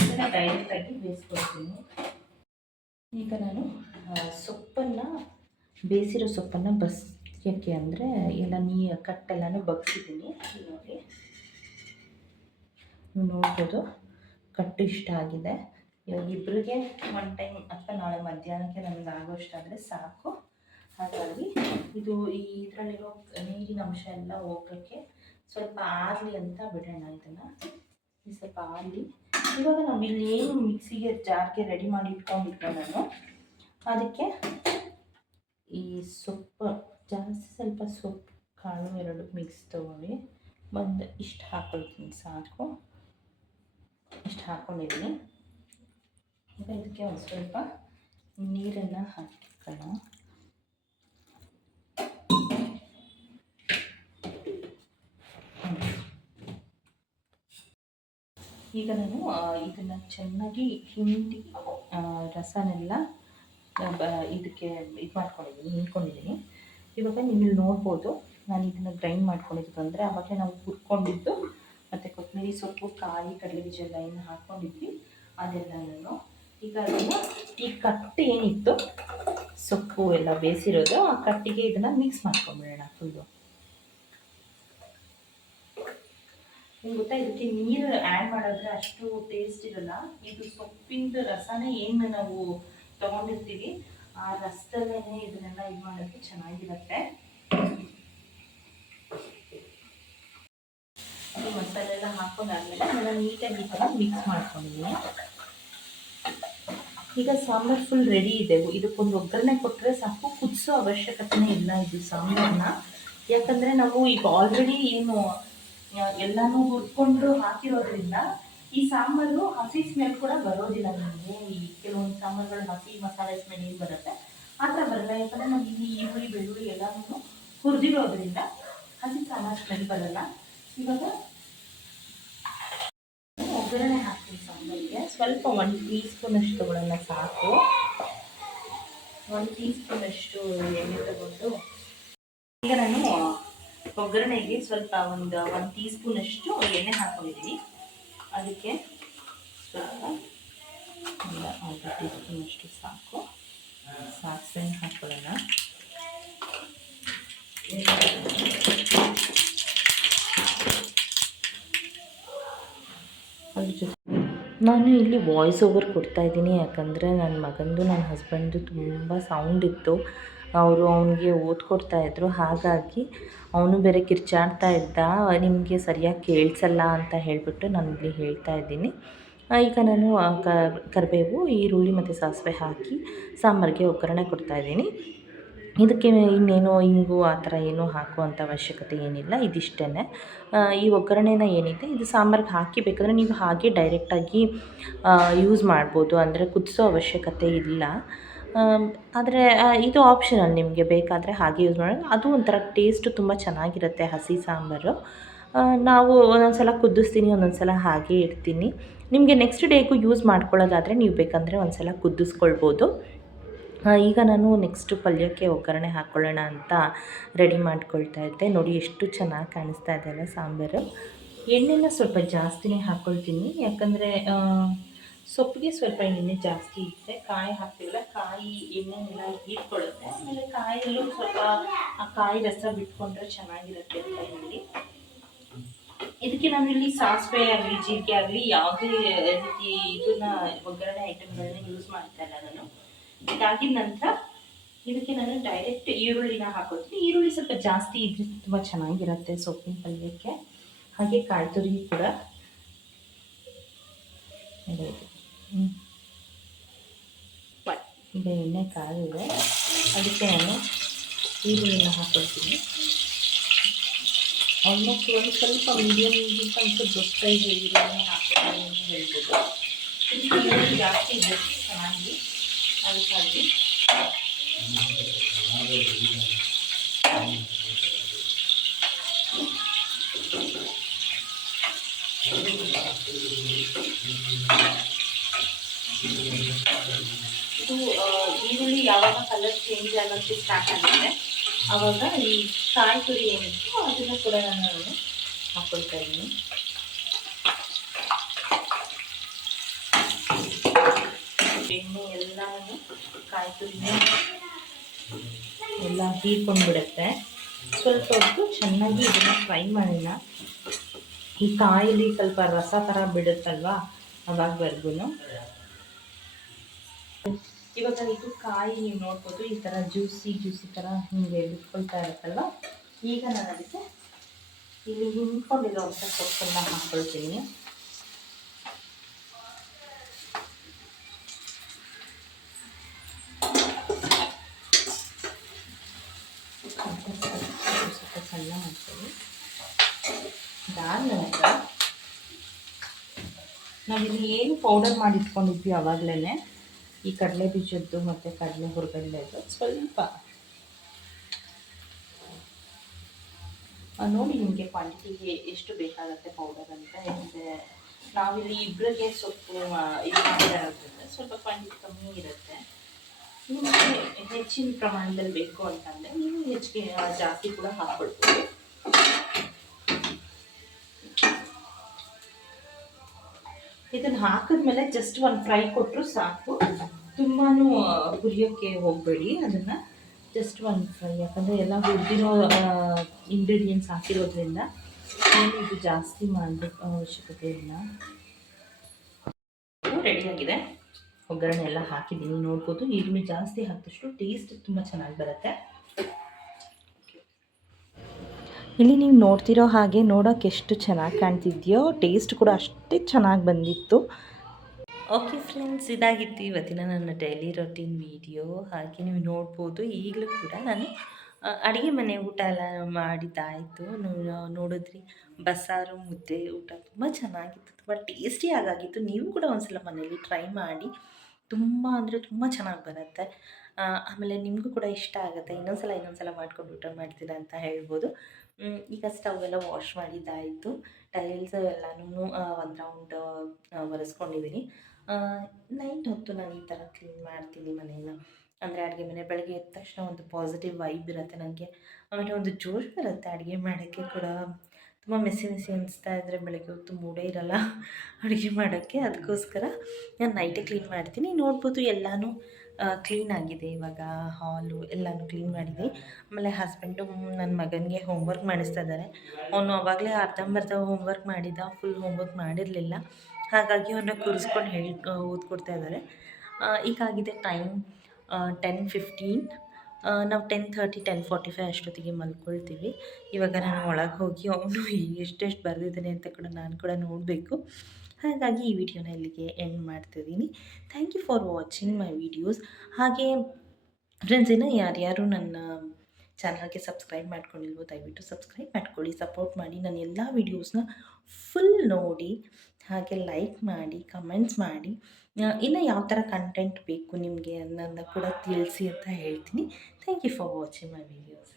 ಇದನ್ನು ಡೈರೆಕ್ಟಾಗಿ ಬೇಯಿಸ್ಕೊಳ್ತೀನಿ. ಈಗ ನಾನು ಸೊಪ್ಪನ್ನು ಬೇಯಿಸಿರೋ ಸೊಪ್ಪನ್ನು ಬಸ್ಯಕ್ಕೆ ಅಂದರೆ ಎಲ್ಲ ಕಟ್ಟೆಲ್ಲನೂ ಬಗ್ಸಿದ್ದೀನಿ. ನೋಡಿ ನೀವು ನೋಡ್ಬೋದು ಕಟ್ಟು ಇಷ್ಟ ಆಗಿದೆ. ಇವಾಗ ಇಬ್ಬರಿಗೆ ಒನ್ ಟೈಮ್ ಅಥವಾ ನಾಳೆ ಮಧ್ಯಾಹ್ನಕ್ಕೆ ನನಗೆ ಆಗೋಷ್ಟಾದರೆ ಸಾಕು. ಹಾಗಾಗಿ ಇದು ಇದರಲ್ಲಿರೋ ನೀರಿನ ಅಂಶ ಎಲ್ಲ ಹೋಗೋಕ್ಕೆ ಸ್ವಲ್ಪ ಆರಲಿ ಅಂತ ಬಿಡೋಣ. ಇದನ್ನು ಸ್ವಲ್ಪ ಆರಲಿ. ಇವಾಗ ನಾವು ಇಲ್ಲಿ ಏನು ಮಿಕ್ಸಿಗೆ ಜಾರ್ಗೆ ರೆಡಿ ಮಾಡಿ ಇಟ್ಕೊಂಡಿದ್ದೆ ನಾನು, ಅದಕ್ಕೆ ಈ ಸೊಪ್ಪು ಜಾಸ್ತಿ ಸ್ವಲ್ಪ ಸೊಪ್ಪು ಕಾಳು ಎರಡು ಮಿಕ್ಸ್ ತೊಗೊಂಡು ಇಷ್ಟು ಹಾಕ್ಕೊಳ್ತೀನಿ. ಸಾಕು, ಇಷ್ಟು ಹಾಕ್ಕೊಂಡಿದ್ದೀನಿ. ಈಗ ಇದಕ್ಕೆ ಒಂದು ಸ್ವಲ್ಪ ನೀರನ್ನು ಹಾಕೋಣ. ಈಗ ನಾನು ಇದನ್ನು ಚೆನ್ನಾಗಿ ಹಿಂಡಿ ರಸನೆಲ್ಲ ಇದಕ್ಕೆ ಇದು ಮಾಡ್ಕೊಂಡಿದ್ದೀನಿ, ಹಿಂಡ್ಕೊಂಡಿದ್ದೀನಿ. ಇವಾಗ ನೀವು ಇಲ್ಲಿ ನೋಡ್ಬೋದು ನಾನು ಇದನ್ನು ಗ್ರೈಂಡ್ ಮಾಡ್ಕೊಂಡಿದ್ದು ಅಂದರೆ ಆವಾಗಲೇ ನಾವು ಹುರ್ಕೊಂಡಿದ್ದು ಮತ್ತು ಕೊತ್ತಂಬರಿ ಸೊಪ್ಪು, ಕಾಯಿ, ಕಡಲೆಬೀಜ ಎಲ್ಲ ಏನು ಹಾಕ್ಕೊಂಡಿದ್ವಿ ಅದೆಲ್ಲ ನಾನು ಈಗ ಅದನ್ನು ಈ ಕಟ್ಟು ಏನಿತ್ತು ಸೊಪ್ಪು ಎಲ್ಲ ಬೇಯಿಸಿರೋದು ಆ ಕಟ್ಟಿಗೆ ಇದನ್ನು ಮಿಕ್ಸ್ ಮಾಡ್ಕೊಂಬಿಡೋಣ ಫುಲ್ಲು. ನಿಮ್ಗೆ ಗೊತ್ತಾ, ಇದಕ್ಕೆ ನೀರು ಆ್ಯಡ್ ಮಾಡಿದ್ರೆ ಅಷ್ಟು ಟೇಸ್ಟ್ ಇರಲ್ಲ. ಇದು ಸೊಪ್ಪಿಂದು ರಸನೇ ಏನು ನಾವು ತೊಗೊಂಡಿರ್ತೀವಿ ಆ ರಸದಲ್ಲೇ ಇದನ್ನೆಲ್ಲ ಇದು ಮಾಡೋಕ್ಕೆ ಚೆನ್ನಾಗಿರುತ್ತೆ. ಈ ಮಸಾಲೆ ಎಲ್ಲ ಹಾಕೊಂಡಾದ್ಮೇಲೆ ನಾನು ನೀಟಾಗಿ ಈ ಥರ ಮಿಕ್ಸ್ ಮಾಡ್ಕೊಂಡಿದ್ದೀನಿ. ಈಗ ಸಾಂಬಾರು ಫುಲ್ ರೆಡಿ ಇದೆ. ಇದಕ್ಕೊಂದು ಒಗ್ಗರಣೆ ಕೊಟ್ಟರೆ ಸಾಕು, ಕುದಿಸೋ ಅವಶ್ಯಕತೆನೇ ಇಲ್ಲ ಇದು ಸಾಂಬಾರನ್ನ. ಯಾಕಂದರೆ ನಾವು ಈಗ ಆಲ್ರೆಡಿ ಏನು ಎಲ್ಲನೂ ಹುರ್ಕೊಂಡು ಹಾಕಿರೋದ್ರಿಂದ ಈ ಸಾಂಬಾರು ಹಸಿ ಸ್ಮೆಲ್ ಕೂಡ ಬರೋದಿಲ್ಲ ನಮಗೆ. ಈ ಕೆಲವೊಂದು ಸಾಂಬಾರುಗಳು ಹಸಿ ಮಸಾಲೆ ಸ್ಮೆಲ್ ಏನು ಬರುತ್ತೆ ಆ ಥರ ಬರಲ್ಲ. ಯಾಕಂದರೆ ನಾವು ಇಲ್ಲಿ ಈರುಳ್ಳಿ ಬೆಳ್ಳುಳ್ಳಿ ಎಲ್ಲನೂ ಹುರಿದಿರೋದ್ರಿಂದ ಹಸಿ ಸಾಂಬಾರು ಸ್ಮೆಲ್ ಬರಲ್ಲ. ಇವಾಗ ಒಗ್ಗರಣೆ ಹಾಕ್ತೀನಿ ಸಾಂಬಾರಿಗೆ. ಸ್ವಲ್ಪ 1 ಟೀ ಸ್ಪೂನಷ್ಟು ತಗೊಳ್ಳೋಣ ಸಾಕು. 1 ಟೀ ಸ್ಪೂನಷ್ಟು ಎಣ್ಣೆ ತಗೊಂಡು ಈಗ ನಾನು ಒಗ್ಗರಣೆಗೆ ಸ್ವಲ್ಪ ಒಂದು 1 ಟೀ ಸ್ಪೂನಷ್ಟು ಎಣ್ಣೆ ಹಾಕ್ಕೊಂಡಿದ್ದೀನಿ. ಅದಕ್ಕೆ ಸ್ವಲ್ಪ ಒಂದು 1/2 ಟೀ ಸ್ಪೂನಷ್ಟು ಸಾಕು ಸಾಸಿವೆ ಹಾಕ್ಕೊಳ್ಳೋಣ. ಅದ್ರ ಜೊತೆ ನಾನು ಇಲ್ಲಿ ವಾಯ್ಸ್ ಓವರ್ ಕೊಡ್ತಾಯಿದ್ದೀನಿ, ಯಾಕಂದರೆ ನನ್ನ ಮಗಂದು ನನ್ನ ಹಸ್ಬೆಂಡ್ದು ತುಂಬ ಸೌಂಡ್ ಇತ್ತು. ಅವನಿಗೆ ಓದ್ಕೊಡ್ತಾಯಿದ್ರು, ಹಾಗಾಗಿ ಅವನು ಬೇರೆ ಕಿರ್ಚಾಡ್ತಾ ಇದ್ದ. ನಿಮಗೆ ಸರಿಯಾಗಿ ಕೇಳಿಸಲ್ಲ ಅಂತ ಹೇಳಿಬಿಟ್ಟು ನಾನು ಇಲ್ಲಿ ಹೇಳ್ತಾ ಇದ್ದೀನಿ. ಈಗ ನಾನು ಕರಿಬೇವು, ಈರುಳ್ಳಿ ಮತ್ತು ಸಾಸಿವೆ ಹಾಕಿ ಸಾಂಬಾರಿಗೆ ಒಗ್ಗರಣೆ ಕೊಡ್ತಾಯಿದ್ದೀನಿ. ಇದಕ್ಕೆ ಇನ್ನೇನು ಇಂಗು ಆ ಥರ ಏನೂ ಹಾಕುವಂಥ ಅವಶ್ಯಕತೆ ಏನಿಲ್ಲ. ಇದಿಷ್ಟೇ. ಈ ಒಗ್ಗರಣೆನ ಏನಿದೆ ಇದು ಸಾಂಬಾರಿಗೆ ಹಾಕಿ ಬೇಕಾದರೆ ನೀವು ಹಾಗೆ ಡೈರೆಕ್ಟಾಗಿ ಯೂಸ್ ಮಾಡ್ಬೋದು, ಅಂದರೆ ಕುದಿಸೋ ಅವಶ್ಯಕತೆ ಇಲ್ಲ. ಆದರೆ ಇದು ಆಪ್ಷನಲ್, ನಿಮಗೆ ಬೇಕಾದರೆ ಹಾಗೆ ಯೂಸ್ ಮಾಡೋದು. ಅದು ಒಂಥರ ಟೇಸ್ಟು ತುಂಬ ಚೆನ್ನಾಗಿರುತ್ತೆ ಹಸಿ ಸಾಂಬಾರು. ನಾವು ಒಂದೊಂದು ಸಲ ಕುದಿಸ್ತೀನಿ, ಒಂದೊಂದು ಸಲ ಹಾಗೆ ಇಡ್ತೀನಿ. ನಿಮಗೆ ನೆಕ್ಸ್ಟ್ ಡೇಗೂ ಯೂಸ್ ಮಾಡ್ಕೊಳ್ಳೋದಾದರೆ ನೀವು ಬೇಕಂದರೆ ಒಂದು ಸಲ ಕುದಿಸ್ಕೊಳ್ಬೋದು. ಈಗ ನಾನು ನೆಕ್ಸ್ಟು ಪಲ್ಯಕ್ಕೆ ಒಗ್ಗರಣೆ ಹಾಕ್ಕೊಳ್ಳೋಣ ಅಂತ ರೆಡಿ ಮಾಡ್ಕೊಳ್ತಾ ಇದ್ದೆ. ನೋಡಿ ಎಷ್ಟು ಚೆನ್ನಾಗಿ ಕಾಣಿಸ್ತಾ ಇದೆ ಅಲ್ಲ ಸಾಂಬಾರು. ಎಣ್ಣೆನ ಸ್ವಲ್ಪ ಜಾಸ್ತಿನೇ ಹಾಕ್ಕೊಳ್ತೀನಿ, ಯಾಕಂದರೆ ಸೊಪ್ಪಿಗೆ ಸ್ವಲ್ಪ ಎಣ್ಣೆ ಜಾಸ್ತಿ ಇರುತ್ತೆ. ಕಾಯಿ ಹಾಕ್ತೀವಲ್ಲ, ಕಾಯಿ ಎಣ್ಣೆನೆಲ್ಲ ಹೀರ್ಕೊಳ್ಳುತ್ತೆ. ಆಮೇಲೆ ಕಾಯಲ್ಲೂ ಸ್ವಲ್ಪ ಆ ಕಾಯಿ ರಸ ಬಿಟ್ಕೊಂಡ್ರೆ ಚೆನ್ನಾಗಿರುತ್ತೆ ಅಂತ ಹೇಳಿ ಇದಕ್ಕೆ ನಾನು ಇಲ್ಲಿ ಸಾಸಿವೆ ಆಗಲಿ ಜೀರಿಗೆ ಆಗಲಿ ಯಾವುದೇ ರೀತಿ ಇದನ್ನ ಒಗ್ಗರಣೆ ಐಟಮ್ಗಳನ್ನ ಯೂಸ್ ಮಾಡ್ತಾ ಇಲ್ಲ ನಾನು. ಇದಾಗಿದ ನಂತರ ಇದಕ್ಕೆ ನಾನು ಡೈರೆಕ್ಟ್ ಈರುಳ್ಳಿನ ಹಾಕೋತೀನಿ. ಈರುಳ್ಳಿ ಸ್ವಲ್ಪ ಜಾಸ್ತಿ ಇದ್ರೆ ತುಂಬ ಚೆನ್ನಾಗಿರುತ್ತೆ ಸೊಪ್ಪಿನ ಪಲ್ಯಕ್ಕೆ. ಹಾಗೆ ಕಾಯಿ ತುರಿ ಕೂಡ ಈಗ ಎಣ್ಣೆ ಕಾದಿದೆ, ಅದಕ್ಕೆ ನಾನು ಈರುಳ್ಳಿನ ಹಾಕೊಳ್ತೀನಿ. ಆಲ್ಮೋಸ್ಟ್ ಒಂದು ಸ್ವಲ್ಪ ಮೀಡಿಯಮ್ಗಿಂತ ಒಂದು ದೊಡ್ಡ ಸೈಜ್ ಈರುಳ್ಳಿನ ಹಾಕ್ತೀನಿ ಅಂತ ಹೇಳ್ಬೋದು. ಈರುಳ್ಳಿ ಜಾಸ್ತಿ ಇದೆ ಚೆನ್ನಾಗಿ, ಅದಕ್ಕಾಗಿ ಯಾವಾಗ ಕಲರ್ ಚೇಂಜ್ ಆಗೋಕ್ಕೆ ಸ್ಟಾರ್ಟ್ ಆಗುತ್ತೆ ಆವಾಗ ಈ ಕಾಯಿ ತುರಿ ಏನಿತ್ತು ಅದನ್ನು ಕೂಡ ನಾನು ಹಾಕ್ಕೊಳ್ತಾ ಇದ್ದೀನಿ. ಎಣ್ಣೆ ಎಲ್ಲನೂ ಕಾಯಿ ತುರಿನೇ ಎಲ್ಲ ಹೀರ್ಕೊಂಡ್ಬಿಡುತ್ತೆ. ಸ್ವಲ್ಪ ಹೊತ್ತು ಚೆನ್ನಾಗಿ ಇದನ್ನು ಫ್ರೈ ಮಾಡೋಣ. ಈ ಕಾಯಲ್ಲಿ ಸ್ವಲ್ಪ ರಸ ಥರ ಬಿಡುತ್ತಲ್ವಾ ಅವಾಗವರೆಗೂ. ಇವಾಗ ಇದು ಕಾಯಿ ನೀವು ನೋಡ್ಬೋದು ಈ ಥರ ಜ್ಯೂಸಿ ಥರ ಹಿಂಗೆ ಬಿಟ್ಕೊಳ್ತಾ ಇರುತ್ತಲ್ವ. ಈಗ ನಾನು ಅದಕ್ಕೆ ಇಲ್ಲಿ ಹಿಂಡ್ಕೊಂಡಿರೋವಂಥ ಸೊಪ್ಪನ್ನು ಹಾಕ್ಕೊಳ್ತೀನಿ. ಸ್ವಲ್ಪ ಸಣ್ಣ ಮಾಡ್ತೀವಿ. ಅದಾದ ನಂತರ ನಾವಿಲ್ಲಿ ಏನು ಪೌಡರ್ ಮಾಡಿ ಇಟ್ಕೊಂಡಿದ್ವಿ ಆವಾಗಲೇ ಈ ಕಡಲೆ ಬೀಜದ್ದು ಮತ್ತು ಕಡಲೆ ಹುರ್ಗಡ್ಲೆದು ಸ್ವಲ್ಪ ನೋಡಿ ನಿಮಗೆ ಕ್ವಾಂಟಿಟಿಗೆ ಎಷ್ಟು ಬೇಕಾಗುತ್ತೆ ಪೌಡರ್ ಅಂತ. ಅಂದರೆ ನಾವಿಲ್ಲಿ ಇಬ್ಬರಿಗೆ ಸೊಪ್ಪು ಇದು ಮಾಡಿರೋದ್ರಿಂದ ಸ್ವಲ್ಪ ಕ್ವಾಂಟಿಟಿ ಕಮ್ಮಿ ಇರುತ್ತೆ. ನಿಮಗೆ ಹೆಚ್ಚಿನ ಪ್ರಮಾಣದಲ್ಲಿ ಬೇಕು ಅಂತಂದರೆ ನೀವು ಹೆಚ್ಚಿಗೆ ಜಾಸ್ತಿ ಕೂಡ ಹಾಕ್ಕೊಳ್ಬೋದು. ಇದನ್ನು ಹಾಕಿದ್ಮೇಲೆ ಜಸ್ಟ್ ಒಂದು ಫ್ರೈ ಕೊಟ್ಟರು ಸಾಕು. ತುಂಬಾ ಹುರಿಯೋಕ್ಕೆ ಹೋಗಬೇಡಿ ಅದನ್ನು, ಜಸ್ಟ್ ಒಂದು ಫ್ರೈ. ಯಾಕಂದರೆ ಎಲ್ಲ ಹುರಿದಿರೋ ಇಂಗ್ರೀಡಿಯೆಂಟ್ಸ್ ಹಾಕಿರೋದ್ರಿಂದ ಏನು ಇದು ಜಾಸ್ತಿ ಮಾಡಬೇಕು ಅವಶ್ಯಕತೆ ಇಲ್ಲ. ರೆಡಿಯಾಗಿದೆ. ಒಗ್ಗರಣೆ ಎಲ್ಲ ಹಾಕಿದ್ದೀನಿ ನೋಡ್ಬೋದು. ಈರುಳ್ಳಿ ಜಾಸ್ತಿ ಹಾಕಿದಷ್ಟು ಟೇಸ್ಟ್ ತುಂಬ ಚೆನ್ನಾಗಿ ಬರುತ್ತೆ. ಇಲ್ಲಿ ನೀವು ನೋಡ್ತಿರೋ ಹಾಗೆ ನೋಡೋಕೆ ಎಷ್ಟು ಚೆನ್ನಾಗಿ ಕಾಣ್ತಿದೆಯೋ ಟೇಸ್ಟ್ ಕೂಡ ಅಷ್ಟೇ ಚೆನ್ನಾಗಿ ಬಂದಿತ್ತು. ಓಕೆ ಫ್ರೆಂಡ್ಸ್, ಇದಾಗಿತ್ತು ಇವತ್ತಿನ ನನ್ನ ಡೈಲಿ ರೊಟೀನ್ ವಿಡಿಯೋ. ಹಾಗೆ ನೀವು ನೋಡ್ಬೋದು ಈಗಲೂ ಕೂಡ ನಾನು ಅಡುಗೆ ಮನೆ ಊಟ ಎಲ್ಲ ಮಾಡಿದ್ದಾಯಿತು. ನೋಡಿದ್ರಿ ಬಸ್ಸಾರು ಮುದ್ದೆ ಊಟ ತುಂಬ ಚೆನ್ನಾಗಿತ್ತು, ತುಂಬ ಟೇಸ್ಟಿ ಆಗಿತ್ತು. ನೀವು ಕೂಡ ಒಂದ್ಸಲ ಮನೇಲಿ ಟ್ರೈ ಮಾಡಿ, ತುಂಬ ಅಂದರೆ ತುಂಬ ಚೆನ್ನಾಗಿ ಬರುತ್ತೆ. ಆಮೇಲೆ ನಿಮಗೂ ಕೂಡ ಇಷ್ಟ ಆಗುತ್ತೆ. ಇನ್ನೊಂದ್ಸಲ ಮಾಡ್ಕೊಂಡು ಊಟ ಮಾಡ್ತೀರಾ ಅಂತ ಹೇಳ್ಬೋದು. ಈಗ ಸ್ಟವ್ ಎಲ್ಲ ವಾಶ್ ಮಾಡಿದ್ದಾಯಿತು. ಟೈಲ್ಸ್ ಎಲ್ಲನೂ ಒಂದು ರೌಂಡ್ ಒರೆಸ್ಕೊಂಡಿದ್ದೀನಿ. ನೈಟ್ ಹೊತ್ತು ನಾನು ಈ ಥರ ಕ್ಲೀನ್ ಮಾಡ್ತೀನಿ ಮನೇನ. ಅಂದರೆ ಅಡುಗೆ ಮನೆ ಬೆಳಗ್ಗೆ ಎದ್ದ ತಕ್ಷಣ ಒಂದು ಪಾಸಿಟಿವ್ ವೈಬ್ ಇರುತ್ತೆ ನನಗೆ. ಆಮೇಲೆ ಒಂದು ಜೋಶ್ ಬರುತ್ತೆ ಅಡುಗೆ ಮಾಡೋಕ್ಕೆ ಕೂಡ. ತುಂಬ ಮೆಸ್ಸಿ ಅನಿಸ್ತಾ ಇದ್ದರೆ ಬೆಳಗ್ಗೆ ಹೊತ್ತು ಮೂಡೇ ಇರೋಲ್ಲ ಅಡುಗೆ ಮಾಡೋಕ್ಕೆ. ಅದಕ್ಕೋಸ್ಕರ ನಾನು ನೈಟೇ ಕ್ಲೀನ್ ಮಾಡ್ತೀನಿ. ನೋಡ್ಬೋದು ಎಲ್ಲನೂ ಕ್ಲೀನಾಗಿದೆ. ಇವಾಗ ಹಾಲು ಎಲ್ಲನೂ ಕ್ಲೀನ್ ಮಾಡಿದೆ. ಆಮೇಲೆ ಹಸ್ಬೆಂಡು ನನ್ನ ಮಗನಿಗೆ ಹೋಮ್ವರ್ಕ್ ಮಾಡಿಸ್ತಾ ಇದ್ದಾರೆ. ಅವನು ಆವಾಗಲೇ ಅರ್ಧಂಬರ್ಧ ಹೋಮ್ವರ್ಕ್ ಮಾಡಿದ್ದ, ಫುಲ್ ಹೋಮ್ವರ್ಕ್ ಮಾಡಿರಲಿಲ್ಲ. ಹಾಗಾಗಿ ಅವನ್ನ ಕೂರಿಸ್ಕೊಂಡು ಓದ್ಕೊಡ್ತಾ ಇದ್ದಾರೆ. ಈಗಾಗಿದೆ ಟೈಮ್ 10:15. ನಾವು 10:30 10:45 ಅಷ್ಟೊತ್ತಿಗೆ ಮಲ್ಕೊಳ್ತೀವಿ. ಇವಾಗ ನಾನು ಒಳಗೆ ಹೋಗಿ ಅವನು ಎಷ್ಟೆಷ್ಟು ಬರೆದಿದ್ದಾನೆ ಅಂತ ಕೂಡ ನಾನು ಕೂಡ ನೋಡಬೇಕು. ಹಾಗಾಗಿ ಈ ವಿಡಿಯೋನ ಇಲ್ಲಿಗೆ ಎಂಡ್ ಮಾಡ್ತಿದ್ದೀನಿ. Thank you for watching my videos. ಹಾಗೆ ಫ್ರೆಂಡ್ಸ್, ಇನ್ನೂ ಯಾರ್ಯಾರು ನನ್ನ ಚಾನಲ್ಗೆ ಸಬ್ಸ್ಕ್ರೈಬ್ ಮಾಡ್ಕೊಂಡಿಲ್ವೋ ದಯವಿಟ್ಟು ಸಬ್ಸ್ಕ್ರೈಬ್ ಮಾಡ್ಕೊಳ್ಳಿ, ಸಪೋರ್ಟ್ ಮಾಡಿ. ನನ್ನ ಎಲ್ಲ ವೀಡಿಯೋಸ್ನ ಫುಲ್ ನೋಡಿ, ಹಾಗೆ ಲೈಕ್ ಮಾಡಿ, ಕಮೆಂಟ್ಸ್ ಮಾಡಿ. ಇನ್ನು ಯಾವ ಥರ ಕಂಟೆಂಟ್ ಬೇಕು ನಿಮಗೆ ಅನ್ನೋದನ್ನ ಕೂಡ ತಿಳಿಸಿ ಅಂತ ಹೇಳ್ತೀನಿ. Thank you for watching my videos.